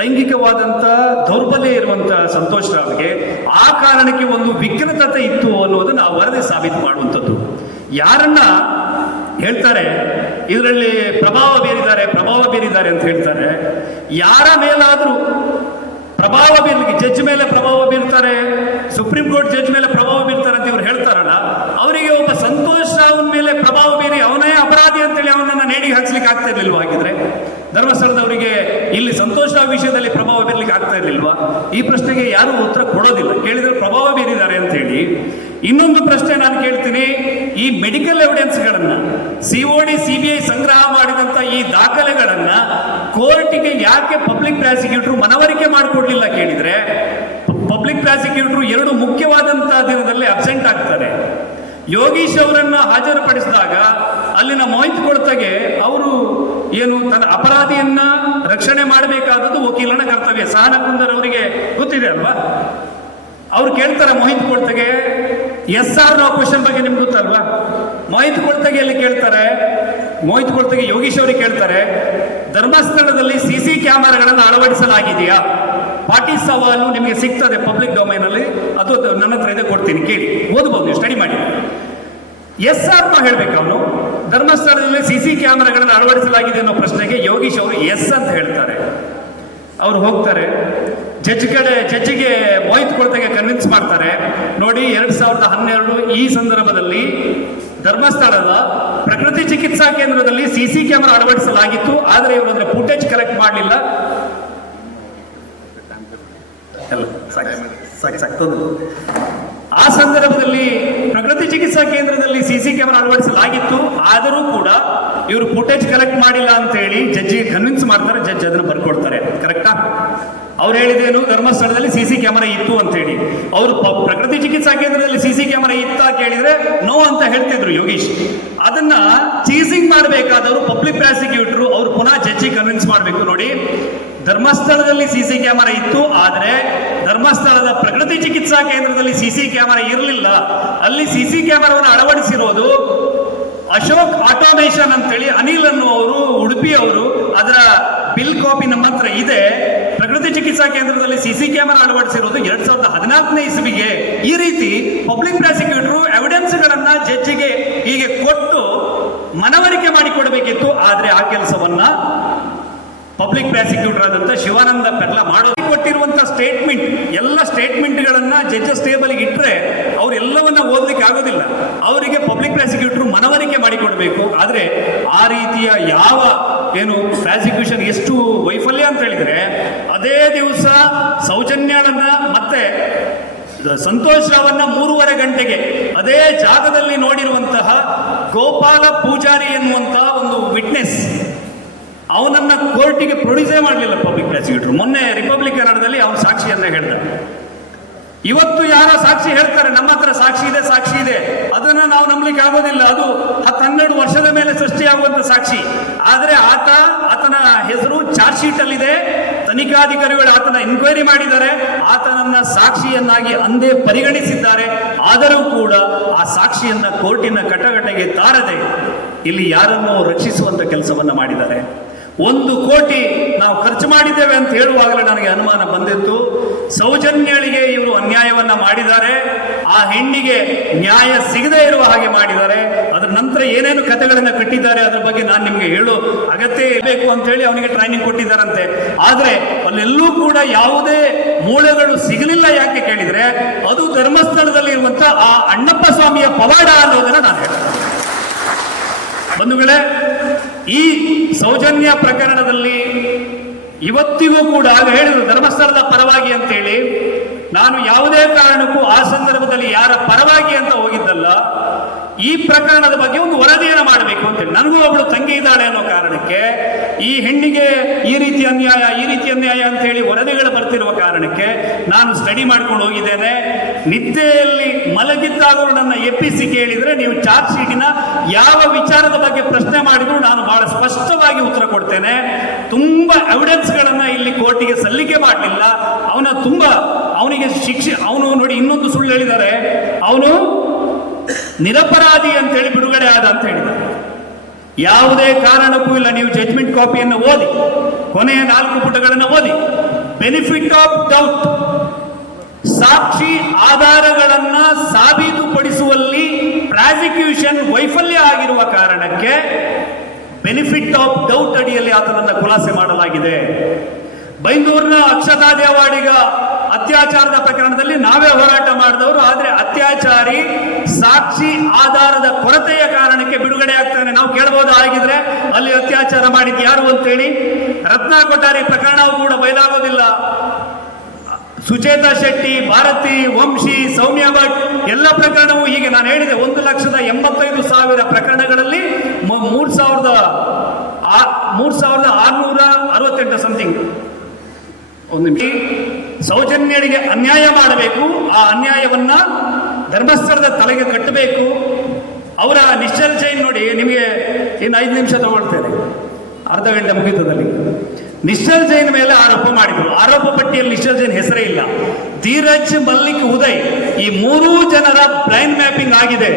ಲೈಂಗಿಕವಾದಂಥ ದೌರ್ಬಲ್ಯ ಇರುವಂಥ ಸಂತೋಷ್ ರಾವ್ಗೆ ಆ ಕಾರಣಕ್ಕೆ ಒಂದು ವಿಕೃತತೆ ಇತ್ತು ಅನ್ನೋದನ್ನು ಆ ವರದಿ ಸಾಬೀತು ಮಾಡುವಂಥದ್ದು. ಯಾರನ್ನ ಹೇಳ್ತಾರೆ, ಇದರಲ್ಲಿ ಪ್ರಭಾವ ಬೀರಿದ್ದಾರೆ ಪ್ರಭಾವ ಬೀರಿದ್ದಾರೆ ಅಂತ ಹೇಳ್ತಾರೆ. ಯಾರ ಮೇಲಾದರೂ ಪ್ರಭಾವ ಬೀರಿ ಜಡ್ಜ್ ಮೇಲೆ ಪ್ರಭಾವ ಬೀರ್ತಾರೆ, ಸುಪ್ರೀಂ ಕೋರ್ಟ್ ಜಡ್ಜ್ ಮೇಲೆ ಪ್ರಭಾವ ಬೀರ್ತಾರೆ ಅಂತ ಇವ್ರು ಹೇಳ್ತಾರಲ್ಲ, ಅವರಿಗೆ ಒಬ್ಬ ಸಂತೋಷ್ ಅವನ ಮೇಲೆ ಪ್ರಭಾವ ಬೀರಿ ಅವನೇ ಅಪರಾಧಿ ಅಂತೇಳಿ ಅವನನ್ನು ನೇಣಿಗೆ ಹಾಕ್ಸ್ಲಿಕ್ಕೆ ಆಗ್ತಾ ಇರ್ಲಿಲ್ವಾ? ಹಾಗಿದ್ರೆ ಧರ್ಮಸ್ಥಳದವರಿಗೆ ಇಲ್ಲಿ ಸಂತೋಷ ವಿಷಯದಲ್ಲಿ ಪ್ರಭಾವ ಬೀರ್ಲಿಕ್ಕೆ ಆಗ್ತಾ ಇರ್ಲಿಲ್ವಾ? ಈ ಪ್ರಶ್ನೆಗೆ ಯಾರು ಉತ್ತರ ಕೊಡೋದಿಲ್ಲ. ಕೇಳಿದ್ರೆ ಪ್ರಭಾವ ಬೀರಿದ್ದಾರೆ ಅಂತ ಹೇಳಿ ಇನ್ನೊಂದು ಪ್ರಶ್ನೆ ನಾನು ಕೇಳ್ತೀನಿ. ಈ ಮೆಡಿಕಲ್ ಎವಿಡೆನ್ಸ್ಗಳನ್ನ ಸಿಒಡಿ ಸಿಬಿಐ ಸಂಗ್ರಹ ಮಾಡಿದಂತ ಈ ದಾಖಲೆಗಳನ್ನು ಕೋರ್ಟಿಗೆ ಯಾಕೆ ಪಬ್ಲಿಕ್ ಪ್ರಾಸಿಕ್ಯೂಟರ್ ಮನವರಿಕೆ ಮಾಡಿಕೊಡ್ಲಿಲ್ಲ ಕೇಳಿದ್ರೆ ಪಬ್ಲಿಕ್ ಪ್ರಾಸಿಕ್ಯೂಟರ್ ಎರಡು ಮುಖ್ಯವಾದಂಥ ದಿನದಲ್ಲಿ ಅಬ್ಸೆಂಟ್ ಆಗ್ತಾರೆ. ಯೋಗೀಶ್ ಅವರನ್ನು ಹಾಜರುಪಡಿಸಿದಾಗ ಅಲ್ಲಿನ ಮೋಹಿತ್ ಕೊಡ್ತಗೆ ಅವರು ಏನು ತನ್ನ ಅಪರಾಧಿಯನ್ನ ರಕ್ಷಣೆ ಮಾಡಬೇಕಾದದ್ದು ವಕೀಲನ ಕರ್ತವ್ಯ. ಸಹನ ಕುಂದರ್ ಅವರಿಗೆ ಗೊತ್ತಿದೆ ಅಲ್ವಾ? ಅವ್ರು ಕೇಳ್ತಾರೆ ಮೋಹಿತ್ ಕೊಡ್ತಗೆ ಎಸ್ ಆರ್ ನೋ ಕ್ವಶನ್ ಬಗ್ಗೆ ನಿಮ್ಗೆ ಗೊತ್ತಲ್ವಾ? ಮೋಹಿತ್ ಕೊಡ್ತಗೆ ಎಲ್ಲಿ ಕೇಳ್ತಾರೆ? ಮೋಹಿತ್ ಕೊಡ್ತಗೆ ಯೋಗೀಶ್ ಅವರಿಗೆ ಕೇಳ್ತಾರೆ, ಧರ್ಮಸ್ಥಳದಲ್ಲಿ ಸಿ ಸಿ ಕ್ಯಾಮೆರಾಗಳನ್ನು ಅಳವಡಿಸಲಾಗಿದೆಯಾ? ಪಾಟಿ ಸವಾಲು ನಿಮಗೆ ಸಿಗ್ತದೆ ಪಬ್ಲಿಕ್ ಡೊಮೈನ್ ಅಲ್ಲಿ. ಅದು ನನ್ನ ಹತ್ರ ಇದೆ, ಕೊಡ್ತೀನಿ, ಕೇಳಿ. ಓದ್ಬೋದು ನೀವು ಸ್ಟಡಿ ಮಾಡಿ. ಎಸ್ ಆರ್ ನೋ ಹೇಳ್ಬೇಕು ಅವನು. ಧರ್ಮಸ್ಥಳದಲ್ಲಿ ಸಿ ಸಿ ಕ್ಯಾಮೆರಾಗಳನ್ನು ಅಳವಡಿಸಲಾಗಿದೆ ಅನ್ನೋ ಪ್ರಶ್ನೆಗೆ ಯೋಗೀಶ್ ಅವರು ಎಸ್ ಅಂತ ಹೇಳ್ತಾರೆ. ಅವ್ರು ಹೋಗ್ತಾರೆ. ಜಜ್ ಕಡೆ ಜಜ್ಗೆ ಮೋಹಿತ್ ಕೊಡ್ತಾಗೆ ಕನ್ವಿನ್ಸ್ ಮಾಡ್ತಾರೆ. ನೋಡಿ ಎರಡ್ ಸಾವಿರದ ಹನ್ನೆರಡು ಈ ಸಂದರ್ಭದಲ್ಲಿ ಧರ್ಮಸ್ಥಳದ ಪ್ರಕೃತಿ ಚಿಕಿತ್ಸಾ ಕೇಂದ್ರದಲ್ಲಿ ಸಿ ಸಿ ಕ್ಯಾಮೆರಾ ಅಳವಡಿಸಲಾಗಿತ್ತು. ಆದರೆ ಇವರು ಅದರ ಫುಟೇಜ್ ಕಲೆಕ್ಟ್ ಮಾಡಲಿಲ್ಲ. ಆ ಸಂದರ್ಭದಲ್ಲಿ ಪ್ರಕೃತಿ ಚಿಕಿತ್ಸಾ ಕೇಂದ್ರದಲ್ಲಿ ಸಿಸಿ ಕ್ಯಾಮೆರಾ ಅಳವಡಿಸಲಾಗಿತ್ತು. ಆದರೂ ಕೂಡ ಇವರು ಫುಟೇಜ್ ಕಲೆಕ್ಟ್ ಮಾಡಿಲ್ಲ ಅಂತ ಹೇಳಿ ಜಡ್ಜಿಗೆ ಕನ್ವಿನ್ಸ್ ಮಾಡ್ತಾರೆ ಜಡ್ಜ್ ಅದನ್ನ ಬರ್ಕೊಡ್ತಾರೆ. ಕರೆಕ್ಟಾ ಅವ್ರು ಹೇಳಿದೇನು, ಧರ್ಮಸ್ಥಳದಲ್ಲಿ ಸಿ ಸಿ ಕ್ಯಾಮೆರಾ ಇತ್ತು ಅಂತ ಹೇಳಿ ಅವರು ಪ್ರಕೃತಿ ಚಿಕಿತ್ಸಾ ಕೇಂದ್ರದಲ್ಲಿ ಸಿ ಸಿ ಕ್ಯಾಮೆರಾ ಇತ್ತಾ ಕೇಳಿದ್ರೆ ನೋ ಅಂತ ಹೇಳ್ತಿದ್ರು ಯೋಗೀಶ್. ಅದನ್ನ ಚೀಸಿಂಗ್ ಮಾಡಬೇಕಾದವರು ಪಬ್ಲಿಕ್ ಪ್ರಾಸಿಕ್ಯೂಟರ್ ಅವ್ರು ಪುನಃ ಜಡ್ಜಿಗೆ ಕನ್ವಿನ್ಸ್ ಮಾಡಬೇಕು ನೋಡಿ. ಧರ್ಮಸ್ಥಳದಲ್ಲಿ ಸಿ ಸಿ ಕ್ಯಾಮೆರಾ ಇತ್ತು, ಆದರೆ ಧರ್ಮಸ್ಥಳದ ಪ್ರಕೃತಿ ಚಿಕಿತ್ಸಾ ಕೇಂದ್ರದಲ್ಲಿ ಸಿ ಸಿ ಕ್ಯಾಮೆರಾ ಇರಲಿಲ್ಲ. ಅಲ್ಲಿ ಸಿ ಸಿ ಕ್ಯಾಮರಾವನ್ನು ಅಳವಡಿಸಿರೋದು ಅಶೋಕ್ ಆಟೋಮೇಷನ್ ಅಂತೇಳಿ ಅನಿಲ್ ಅನ್ನುವರು ಉಡುಪಿ ಅವರು ಅದರ ಬಿಲ್ ಕಾಪಿ ನಮ್ಮ ಹತ್ರ ಇದೆ. ಪ್ರಕೃತಿ ಚಿಕಿತ್ಸಾ ಕೇಂದ್ರದಲ್ಲಿ ಸಿಸಿ ಕ್ಯಾಮೆರಾ ಅಳವಡಿಸಿರೋದು ಎರಡ್ ಸಾವಿರದ ಹದಿನಾಲ್ಕನೇ ಇಸ್ವಿಗೆ. ಈ ರೀತಿ ಪಬ್ಲಿಕ್ ಪ್ರಾಸಿಕ್ಯೂಟರ್ ಎವಿಡೆನ್ಸ್ಗಳನ್ನ ಜಡ್ಜಿಗೆ ಹೀಗೆ ಕೊಟ್ಟು ಮನವರಿಕೆ ಮಾಡಿಕೊಡಬೇಕಿತ್ತು. ಆದ್ರೆ ಆ ಕೆಲಸವನ್ನ ಪಬ್ಲಿಕ್ ಪ್ರಾಸಿಕ್ಯೂಟರ್ ಆದಂತ ಶಿವಾನಂದ ಪೆರ್ಲ ಮಾಡೋದು ಕೊಟ್ಟಿರುವಂತ ಸ್ಟೇಟ್ಮೆಂಟ್ ಎಲ್ಲ ಸ್ಟೇಟ್ಮೆಂಟ್ಗಳನ್ನ ಜಡ್ಜಸ್ ಟೇಬಲ್ಗೆ ಇಟ್ಟರೆ ಅವರೆಲ್ಲವನ್ನ ಓದಲಿಕ್ಕೆ ಆಗೋದಿಲ್ಲ. ಅವರಿಗೆ ಪಬ್ಲಿಕ್ ಪ್ರಾಸಿಕ್ಯೂಟರ್ ಮನವರಿಕೆ ಮಾಡಿಕೊಡ್ಬೇಕು. ಆದರೆ ಆ ರೀತಿಯ ಯಾವ ಏನು ಪ್ರಾಸಿಕ್ಯೂಷನ್ ಎಷ್ಟು ವೈಫಲ್ಯ ಅಂತ ಹೇಳಿದ್ರೆ, ಅದೇ ದಿವಸ ಸೌಜನ್ಯಳನ್ನ ಮತ್ತೆ ಸಂತೋಷ್ ರಾವನ್ನ ಮೂರುವರೆ ಗಂಟೆಗೆ ಅದೇ ಜಾಗದಲ್ಲಿ ನೋಡಿರುವಂತಹ ಗೋಪಾಲ ಪೂಜಾರಿ ಎನ್ನುವಂತಹ ಒಂದು ವಿಟ್ನೆಸ್ ಅವನನ್ನ ಕೋರ್ಟಿಗೆ ಪ್ರೊಡ್ಯೂಸೇ ಮಾಡಲಿಲ್ಲ ಪಬ್ಲಿಕ್ ಪ್ರಾಸಿಕ್ಯೂಟರ್ ಮೊನ್ನೆ ರಿಪಬ್ಲಿಕ್ ಕನ್ನಡದಲ್ಲಿ ಅವನು ಸಾಕ್ಷಿಯನ್ನ ಹೇಳ್ದ. ಇವತ್ತು ಯಾರೋ ಸಾಕ್ಷಿ ಹೇಳ್ತಾರೆ, ನಮ್ಮ ಹತ್ರ ಸಾಕ್ಷಿ ಇದೆ ಸಾಕ್ಷಿ ಇದೆ. ಅದನ್ನ ನಾವು ನಂಬಲಿಕ್ಕೆ ಆಗೋದಿಲ್ಲ. ಅದು ಹತ್ತು ಹನ್ನೆರಡು ವರ್ಷದ ಮೇಲೆ ಸೃಷ್ಟಿಯಾಗುವಂತ ಸಾಕ್ಷಿ. ಆದ್ರೆ ಆತ, ಆತನ ಹೆಸರು ಚಾರ್ಜ್ ಶೀಟ್ ಅಲ್ಲಿದೆ ತನಿಖಾಧಿಕಾರಿಗಳು ಆತನ ಎನ್ಕ್ವೈರಿ ಮಾಡಿದ್ದಾರೆ. ಆತನನ್ನ ಸಾಕ್ಷಿಯನ್ನಾಗಿ ಅಂದೇ ಪರಿಗಣಿಸಿದ್ದಾರೆ. ಆದರೂ ಕೂಡ ಆ ಸಾಕ್ಷಿಯನ್ನ ಕೋರ್ಟಿನ ಕಟ್ಟಗಟ್ಟೆಗೆ ತಾರದೆ ಇಲ್ಲಿ ಯಾರನ್ನು ರಕ್ಷಿಸುವಂತ ಕೆಲಸವನ್ನ ಮಾಡಿದ್ದಾರೆ. ಒಂದು ಕೋಟಿ ನಾವು ಖರ್ಚು ಮಾಡಿದ್ದೇವೆ ಅಂತ ಹೇಳುವಾಗಲೇ ನನಗೆ ಅನುಮಾನ ಬಂದಿತ್ತು. ಸೌಜನ್ಯಳಿಗೆ ಇವರು ಅನ್ಯಾಯವನ್ನ ಮಾಡಿದ್ದಾರೆ. ಆ ಹೆಣ್ಣಿಗೆ ನ್ಯಾಯ ಸಿಗದೇ ಇರುವ ಹಾಗೆ ಮಾಡಿದ್ದಾರೆ. ಅದರ ನಂತರ ಏನೇನು ಕಥೆಗಳನ್ನ ಕಟ್ಟಿದ್ದಾರೆ ಅದ್ರ ಬಗ್ಗೆ ನಾನು ನಿಮಗೆ ಹೇಳು ಅಗತ್ಯ ಇರಬೇಕು ಅಂತ ಹೇಳಿ ಅವನಿಗೆ ಟ್ರೈನಿಂಗ್ ಕೊಟ್ಟಿದ್ದಾರಂತೆ. ಆದ್ರೆ ಅಲ್ಲೆಲ್ಲೂ ಕೂಡ ಯಾವುದೇ ಮೂಳೆಗಳು ಸಿಗಲಿಲ್ಲ ಯಾಕೆ ಕೇಳಿದ್ರೆ, ಅದು ಧರ್ಮಸ್ಥಳದಲ್ಲಿ ಇರುವಂತ ಆ ಅಣ್ಣಪ್ಪ ಸ್ವಾಮಿಯ ಪವಾಡ ಅನ್ನೋದನ್ನ ನಾನು ಹೇಳ್ತೇನೆ. ಬಂಧುಗಳೇ ಈ ಸೌಜನ್ಯ ಪ್ರಕರಣದಲ್ಲಿ ಇವತ್ತಿಗೂ ಕೂಡ ಹೇಳಿದ್ರು, ಧರ್ಮಸ್ಥಳದ ಪರವಾಗಿ ಅಂತೇಳಿ, ನಾನು ಯಾವುದೇ ಕಾರಣಕ್ಕೂ ಆ ಸಂದರ್ಭದಲ್ಲಿ ಯಾರ ಪರವಾಗಿ ಅಂತ ಹೋಗಿದ್ದಲ್ಲ, ಈ ಪ್ರಕರಣದ ಬಗ್ಗೆ ಒಂದು ವರದಿಯನ್ನು ಮಾಡಬೇಕು ಅಂತೇಳಿ ನನಗೂ ಒಬ್ಬಳು ತಂಗಿ ಇದ್ದಾಳೆ ಅನ್ನೋ ಕಾರಣಕ್ಕೆ, ಈ ಹೆಣ್ಣಿಗೆ ಈ ರೀತಿ ಅನ್ಯಾಯ, ಈ ರೀತಿ ಅನ್ಯಾಯ ಅಂತ ಹೇಳಿ ವರದಿಗಳು ಬರ್ತಿರುವ ಕಾರಣಕ್ಕೆ ನಾನು ಸ್ಟಡಿ ಮಾಡ್ಕೊಂಡು ಹೋಗಿದ್ದೇನೆ. ನಿದ್ದೆಯಲ್ಲಿ ಮಲಗಿದ್ದಾಗಲೂ ನನ್ನ ಎಪ್ಪಿಸಿ ಕೇಳಿದರೆ ನೀವು ಚಾರ್ಜ್ ಶೀಟಿನ ಯಾವ ವಿಚಾರದ ಬಗ್ಗೆ ಪ್ರಶ್ನೆ ಮಾಡಿದ್ರು ನಾನು ಬಹಳ ಸ್ಪಷ್ಟವಾಗಿ ಉತ್ತರ ಕೊಡ್ತೇನೆ. ತುಂಬ ಎವಿಡೆನ್ಸ್ಗಳನ್ನು ಇಲ್ಲಿ ಕೋರ್ಟಿಗೆ ಸಲ್ಲಿಕೆ ಮಾಡಲಿಲ್ಲ. ಅವನ ತುಂಬ ಅವನಿಗೆ ಶಿಕ್ಷೆ ಅವನು ನೋಡಿ ಇನ್ನೊಂದು ಸುಳ್ಳು ಹೇಳಿದ್ದಾರೆ. ಅವನು ನಿರಪರಾಧಿ ಅಂತ ಹೇಳಿ ಬಿಡುಗಡೆ ಆದ ಅಂತ ಹೇಳಿದ್ದಾರೆ. ಯಾವುದೇ ಕಾರಣಕ್ಕೂ ಇಲ್ಲ, ನೀವು ಜಡ್ಜ್ಮೆಂಟ್ ಕಾಪಿಯನ್ನು ಓದಿ, ಕೊನೆಯ ನಾಲ್ಕು ಪುಟಗಳನ್ನು ಓದಿ. ಬೆನಿಫಿಟ್ ಆಫ್ ಡೌಟ್ ಸಾಕ್ಷಿ ಆಧಾರಗಳನ್ನ ಸಾಬೀತುಪಡಿಸುವಲ್ಲಿ ಪ್ರಾಸಿಕ್ಯೂಷನ್ ವೈಫಲ್ಯ ಆಗಿರುವ ಕಾರಣಕ್ಕೆ ಬೆನಿಫಿಟ್ ಆಫ್ ಡೌಟ್ ಅಡಿಯಲ್ಲಿ ಆತನನ್ನ ಖುಲಾಸೆ ಮಾಡಲಾಗಿದೆ. ಬೈಂದೂರಿನ ಅಕ್ಷತಾ ದೇವಾಡಿಗ ಅತ್ಯಾಚಾರದ ಪ್ರಕರಣದಲ್ಲಿ ನಾವೇ ಹೋರಾಟ ಮಾಡಿದವರು, ಆದರೆ ಅತ್ಯಾಚಾರಿ ಸಾಕ್ಷಿ ಆಧಾರದ ಕೊರತೆಯ ಕಾರಣಕ್ಕೆ ಬಿಡುಗಡೆ ಆಗ್ತಾನೆ. ನಾವು ಕೇಳಬಹುದು ಆಗಿದ್ರೆ ಅಲ್ಲಿ ಅತ್ಯಾಚಾರ ಮಾಡಿದ್ದು ಯಾರು ಅಂತೇಳಿ? ರತ್ನ ಕೊಠಾರಿ ಪ್ರಕರಣವೂ ಕೂಡ ಬಯಲಾಗೋದಿಲ್ಲ. ಸುಚೇತಾ ಶೆಟ್ಟಿ, ಭಾರತಿ, ವಂಶಿ, ಸೌಮ್ಯ ಭಟ್, ಎಲ್ಲ ಪ್ರಕರಣವೂ ಹೀಗೆ ನಾನು ಹೇಳಿದೆ. ಒಂದು ಲಕ್ಷದ ಎಂಬತ್ತೈದು ಸಾವಿರ ಪ್ರಕರಣಗಳಲ್ಲಿ ಮೂರ್ ಸಾವಿರದ ಮೂರ್ ಸಾವಿರದ ಆರುನೂರ ಅರವತ್ತೆಂಟು ಸಮಥಿಂಗ್ ಒಂದು ನಿಮಿಷ. ಸೌಜನ್ಯರಿಗೆ ಅನ್ಯಾಯ ಮಾಡಬೇಕು. ಆ ಅನ್ಯಾಯವನ್ನ ಧರ್ಮಸ್ಥಳದ ತಲೆಗೆ ಕಟ್ಟಬೇಕು. ಅವರ ನಿಶ್ಚಲ ಜೈನ್ ನೋಡಿ, ನಿಮಗೆ ಇನ್ನು ಐದು ನಿಮಿಷ ತಗೊಳ್ತೇನೆ. ಅರ್ಧ ಗಂಟೆ ಮುಗಿತದಲ್ಲಿ. ನಿಶ್ಚಲ್ ಜೈನ್ ಮೇಲೆ ಆರೋಪ ಮಾಡಿದ್ರು. ಆರೋಪ ಪಟ್ಟಿಯಲ್ಲಿ ನಿಶ್ಚಲ್ ಜೈನ್ ಹೆಸರೇ ಇಲ್ಲ. ಧೀರಜ್ ಮಲ್ಲಿಕ್ ಉದಯ್ ಈ ಮೂರೂ ಜನರ ಬ್ರೈನ್ ಮ್ಯಾಪಿಂಗ್ ಆಗಿದೆ.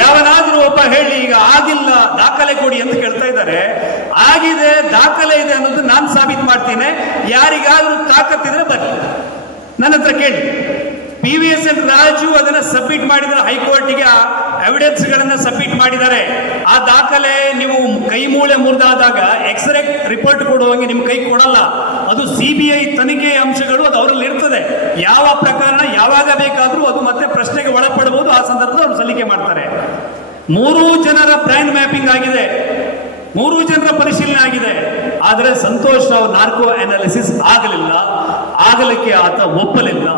ಯಾವನಾದ್ರೂ ಒಬ್ಬ ಹೇಳಿ, ಈಗ ಆಗಿಲ್ಲ, ದಾಖಲೆ ಕೊಡಿ ಅಂತ ಕೇಳ್ತಾ ಇದ್ದಾರೆ. ಆಗಿದೆ, ದಾಖಲೆ ಇದೆ ಅನ್ನೋದು ನಾನು ಸಾಬೀತು ಮಾಡ್ತೀನಿ. ಯಾರಿಗಾದ್ರೂ ತಾಕತ್ತಿದ್ರೆ ಬರ್ಲಿ ನನ್ನ ಹತ್ರ ಕೇಳಿ. P V S L Raju ಅದನ್ನ ಸಬ್ಮಿಟ್ ಮಾಡಿದ್ರೆ ಹೈಕೋರ್ಟ್ಗೆ ಎವಿಡೆನ್ಸ್ ಗಳನ್ನ ಸಬ್ಮಿಟ್ ಮಾಡಿದ್ದಾರೆ. ಆ ದಾಖಲೆ ನೀವು ಕೈ ಮೂಳೆ ಮುರಿದಾದಾಗ ಎಕ್ಸ್ರೇ ರಿಪೋರ್ಟ್ ಕೊಡುವಂಗೆ ನಿಮ್ಮ ಕೈ ಕೊಡಲ್ಲ. ಅದು ಸಿ ಬಿ ಐ ತನಿಖೆಯ ಅಂಶಗಳು ಅದು ಅವರಲ್ಲಿ ಇರ್ತದೆ. ಯಾವ ಪ್ರಕರಣ ಯಾವಾಗ ಬೇಕಾದರೂ ಅದು ಮತ್ತೆ ಪ್ರಶ್ನೆಗೆ ಒಳಪಡಬಹುದು. ಆ ಸಂದರ್ಭದಲ್ಲಿ ಅವರು ಸಲ್ಲಿಕೆ ಮಾಡ್ತಾರೆ. ಮೂರು ಜನರ ಬ್ರೈನ್ ಮ್ಯಾಪಿಂಗ್ ಆಗಿದೆ. ಮೂರು ಜನರ ಪರಿಶೀಲನೆ ಆಗಿದೆ. ಆದರೆ ಸಂತೋಷ್ ನಾರ್ಕೋ ಅನಾಲಿಸಿಸ್ ಆಗಲಿಲ್ಲ. ಆಗಲಿಕ್ಕೆ ಆತ ಒಪ್ಪಲಿಲ್ಲ.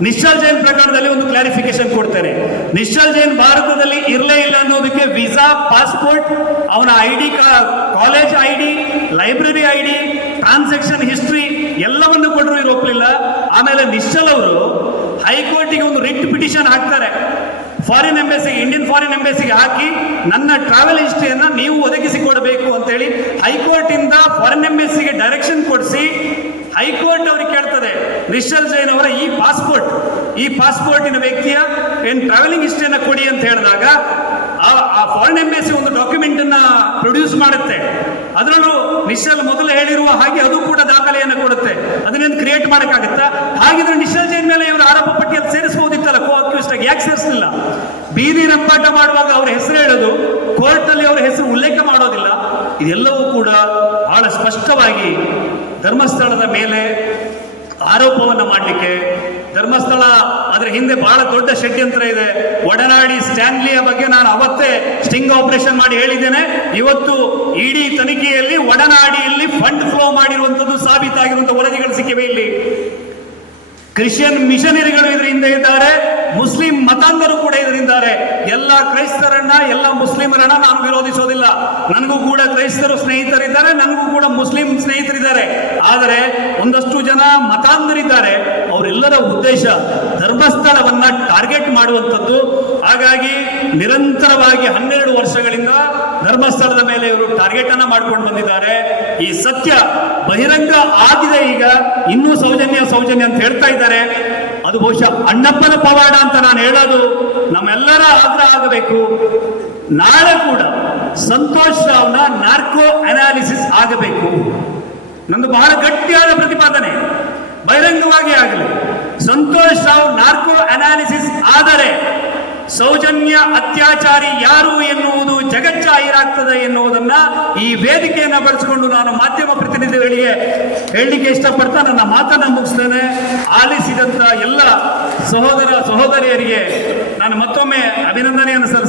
ನಿಶ್ಚಲ್ ಜೈನ್ ಪ್ರಕರಣದಲ್ಲಿ ಒಂದು ಕ್ಲಾರಿಫಿಕೇಶನ್ ಕೊಡ್ತಾರೆ ನಿಶ್ಚಲ್ ಜೈನ್ ಭಾರತದಲ್ಲಿ ಇರಲೇ ಇಲ್ಲ ಅನ್ನೋದಕ್ಕೆ ವಿಸಾ ಪಾಸ್ಪೋರ್ಟ್ ಅವನ I D college I D library I D transaction history ಎಲ್ಲವನ್ನು ಕೊಟ್ಟರು ಇವರು ಒಪ್ಪಲಿಲ್ಲ ಆಮೇಲೆ ನಿಶ್ಚಲ್ ಅವರು ಹೈಕೋರ್ಟಿಗೆ ಒಂದು ರಿಟ್ ಪಿಟಿಷನ್ ಹಾಕ್ತಾರೆ. ಫಾರಿನ್ ಎಂಬೆಸಿಗೆ ಇಂಡಿಯನ್ ಫಾರಿನ್ ಎಂಬೆಸಿಗೆ ಹಾಕಿ ನನ್ನ ಟ್ರಾವೆಲ್ ಹಿಸ್ಟ್ರಿಯನ್ನು ನೀವು ಒದಗಿಸಿ ಕೊಡಬೇಕು ಅಂತೇಳಿ ಹೈಕೋರ್ಟಿಂದ ಫಾರಿನ್ ಎಂಬೆಸಿಗೆ ಡೈರೆಕ್ಷನ್ ಕೊಡಿಸಿ ಹೈಕೋರ್ಟ್ ಅವ್ರಿಗೆ ಕೇಳ್ತದೆ ನಿಶ್ಚಲ್ ಜೈನ್ ಅವರ ಈ ಪಾಸ್ಪೋರ್ಟ್, ಈ ಪಾಸ್ಪೋರ್ಟಿನ ವ್ಯಕ್ತಿಯ ಏನ್ ಟ್ರಾವೆಲಿಂಗ್ ಹಿಸ್ಟ್ರಿಯನ್ನ ಕೊಡಿ ಅಂತ ಹೇಳಿದಾಗ, ಆ- ಫಾರಿನ್ ಎಂಬೆಸಿ ಒಂದು ಡಾಕ್ಯುಮೆಂಟ್ ಅನ್ನ ಪ್ರೊಡ್ಯೂಸ್ ಮಾಡುತ್ತೆ. ಅದರಲ್ಲೂ ನಿಶ್ಚಲ್ ಮೊದಲು ಹೇಳಿರುವ ಹಾಗೆ ಅದು ಕೂಡ ದಾಖಲೆಯನ್ನು ಕೊಡುತ್ತೆ. ಅದನ್ನೇನು ಕ್ರಿಯೇಟ್ ಮಾಡಕ್ಕಾಗತ್ತಾ? ಹಾಗಿದ್ರೆ ನಿಶ್ಚಲ್ ಜೈನ್ ಮೇಲೆ ಇವರು ಆರೋಪ ಪಟ್ಟಿಯಲ್ಲಿ ಸೇರಿಸಬಹುದಿತ್ತಲ್ಲ ಕೋ ಅಕ್ಯೂಸ್ಟ್ ಆಗಿ, ಯಾಕೆ ಸೇರಿಸಲಿಲ್ಲ? ಬೀದಿ ರಂಪಾಟ ಮಾಡುವಾಗ ಅವರ ಹೆಸರು ಹೇಳೋದು ಕೋರ್ಟ್ ಅಲ್ಲಿ ಅವರ ಹೆಸರು ಉಲ್ಲೇಖ ಮಾಡೋದಿಲ್ಲ, ಇದೆಲ್ಲವೂ ಕೂಡ ಸ್ಪಷ್ಟವಾಗಿ ಧರ್ಮಸ್ಥಳದ ಮೇಲೆ ಆರೋಪವನ್ನು ಮಾಡಲಿಕ್ಕೆ, ಧರ್ಮಸ್ಥಳ ಅದರ ಹಿಂದೆ ಬಹಳ ದೊಡ್ಡ ಷಡ್ಯಂತ್ರ ಇದೆ. ಒಡನಾಡಿ ಸ್ಟ್ಯಾನ್ಲಿಯ ಬಗ್ಗೆ ನಾನು ಅವತ್ತೇ ಸ್ಟಿಂಗ್ ಆಪರೇಷನ್ ಮಾಡಿ ಹೇಳಿದ್ದೇನೆ. ಇವತ್ತು ಇಡೀ ತನಿಖೆಯಲ್ಲಿ ಒಡನಾಡಿಯಲ್ಲಿ ಫಂಡ್ ಫ್ಲೋ ಮಾಡಿರುವಂತದ್ದು ಸಾಬೀತಾಗಿರುವಂತಹ ವರದಿಗಳು ಸಿಕ್ಕಿವೆ ಇಲ್ಲಿ. ಕ್ರಿಶ್ಚಿಯನ್ ಮಿಷನರಿಗಳು ಇದರ ಹಿಂದೆ ಇದ್ದಾರೆ. ಮುಸ್ಲಿಂ ಮತಾಂಧರು ಕೂಡ ಇದರಿಂದಾರೆ. ಎಲ್ಲ ಕ್ರೈಸ್ತರನ್ನ, ಎಲ್ಲ ಮುಸ್ಲಿಮರನ್ನ ನಾನು ವಿರೋಧಿಸೋದಿಲ್ಲ. ನನಗೂ ಕೂಡ ಕ್ರೈಸ್ತರು ಸ್ನೇಹಿತರಿದ್ದಾರೆ, ನನಗೂ ಕೂಡ ಮುಸ್ಲಿಂ ಸ್ನೇಹಿತರಿದ್ದಾರೆ. ಆದರೆ ಒಂದಷ್ಟು ಜನ ಮತಾಂಧರಿದ್ದಾರೆ. ಅವರೆಲ್ಲರ ಉದ್ದೇಶ ಧರ್ಮಸ್ಥಳವನ್ನ ಟಾರ್ಗೆಟ್ ಮಾಡುವಂಥದ್ದು. ಹಾಗಾಗಿ ನಿರಂತರವಾಗಿ ಹನ್ನೆರಡು ವರ್ಷಗಳಿಂದ ಧರ್ಮಸ್ಥಳದ ಮೇಲೆ ಇವರು ಟಾರ್ಗೆಟ್ ಅನ್ನ ಮಾಡ್ಕೊಂಡು ಬಂದಿದ್ದಾರೆ. ಈ ಸತ್ಯ ಬಹಿರಂಗ ಆಗಿದೆ ಈಗ. ಇನ್ನೂ ಸೌಜನ್ಯ ಸೌಜನ್ಯ ಅಂತ ಹೇಳ್ತಾ ಇದ್ದಾರೆ. ಅದು ಬಹುಶಃ ಅಣ್ಣಪ್ಪನ ಪವಾಡ ಅಂತ ನಾನು ಹೇಳೋದು. ನಮ್ಮೆಲ್ಲರ ಆಗ್ರಹ ಆಗಬೇಕು. ನಾಳೆ ಕೂಡ ಸಂತೋಷ್ ರಾವ್ನ ನಾರ್ಕೋ ಅನಾಲಿಸಿಸ್ ಆಗಬೇಕು. ನಂದು ಬಹಳ ಗಟ್ಟಿಯಾದ ಪ್ರತಿಪಾದನೆ. ಬಹಿರಂಗವಾಗಿ ಆಗಲಿ. ಸಂತೋಷ್ ರಾವ್ ನಾರ್ಕೋ ಅನಾಲಿಸಿಸ್ ಆದರೆ ಸೌಜನ್ಯ ಅತ್ಯಾಚಾರಿ ಯಾರು ಎನ್ನುವುದು ಜಗಜ್ಜಾಹೀರಾಗ್ತದೆ ಎನ್ನುವುದನ್ನ ಈ ವೇದಿಕೆಯನ್ನ ಬಳಸಿಕೊಂಡು ನಾನು ಮಾಧ್ಯಮ ಪ್ರತಿನಿಧಿಗಳಿಗೆ ಹೇಳಲಿಕ್ಕೆ ಇಷ್ಟಪಡ್ತಾ ನನ್ನ ಮಾತನ್ನ ಮುಗಿಸ್ತೇನೆ. ಆಲಿಸಿದಂತ ಎಲ್ಲ ಸಹೋದರ ಸಹೋದರಿಯರಿಗೆ ನಾನು ಮತ್ತೊಮ್ಮೆ ಅಭಿನಂದನೆಯನ್ನು ಸಲ್ಲಿಸ್ತೇನೆ.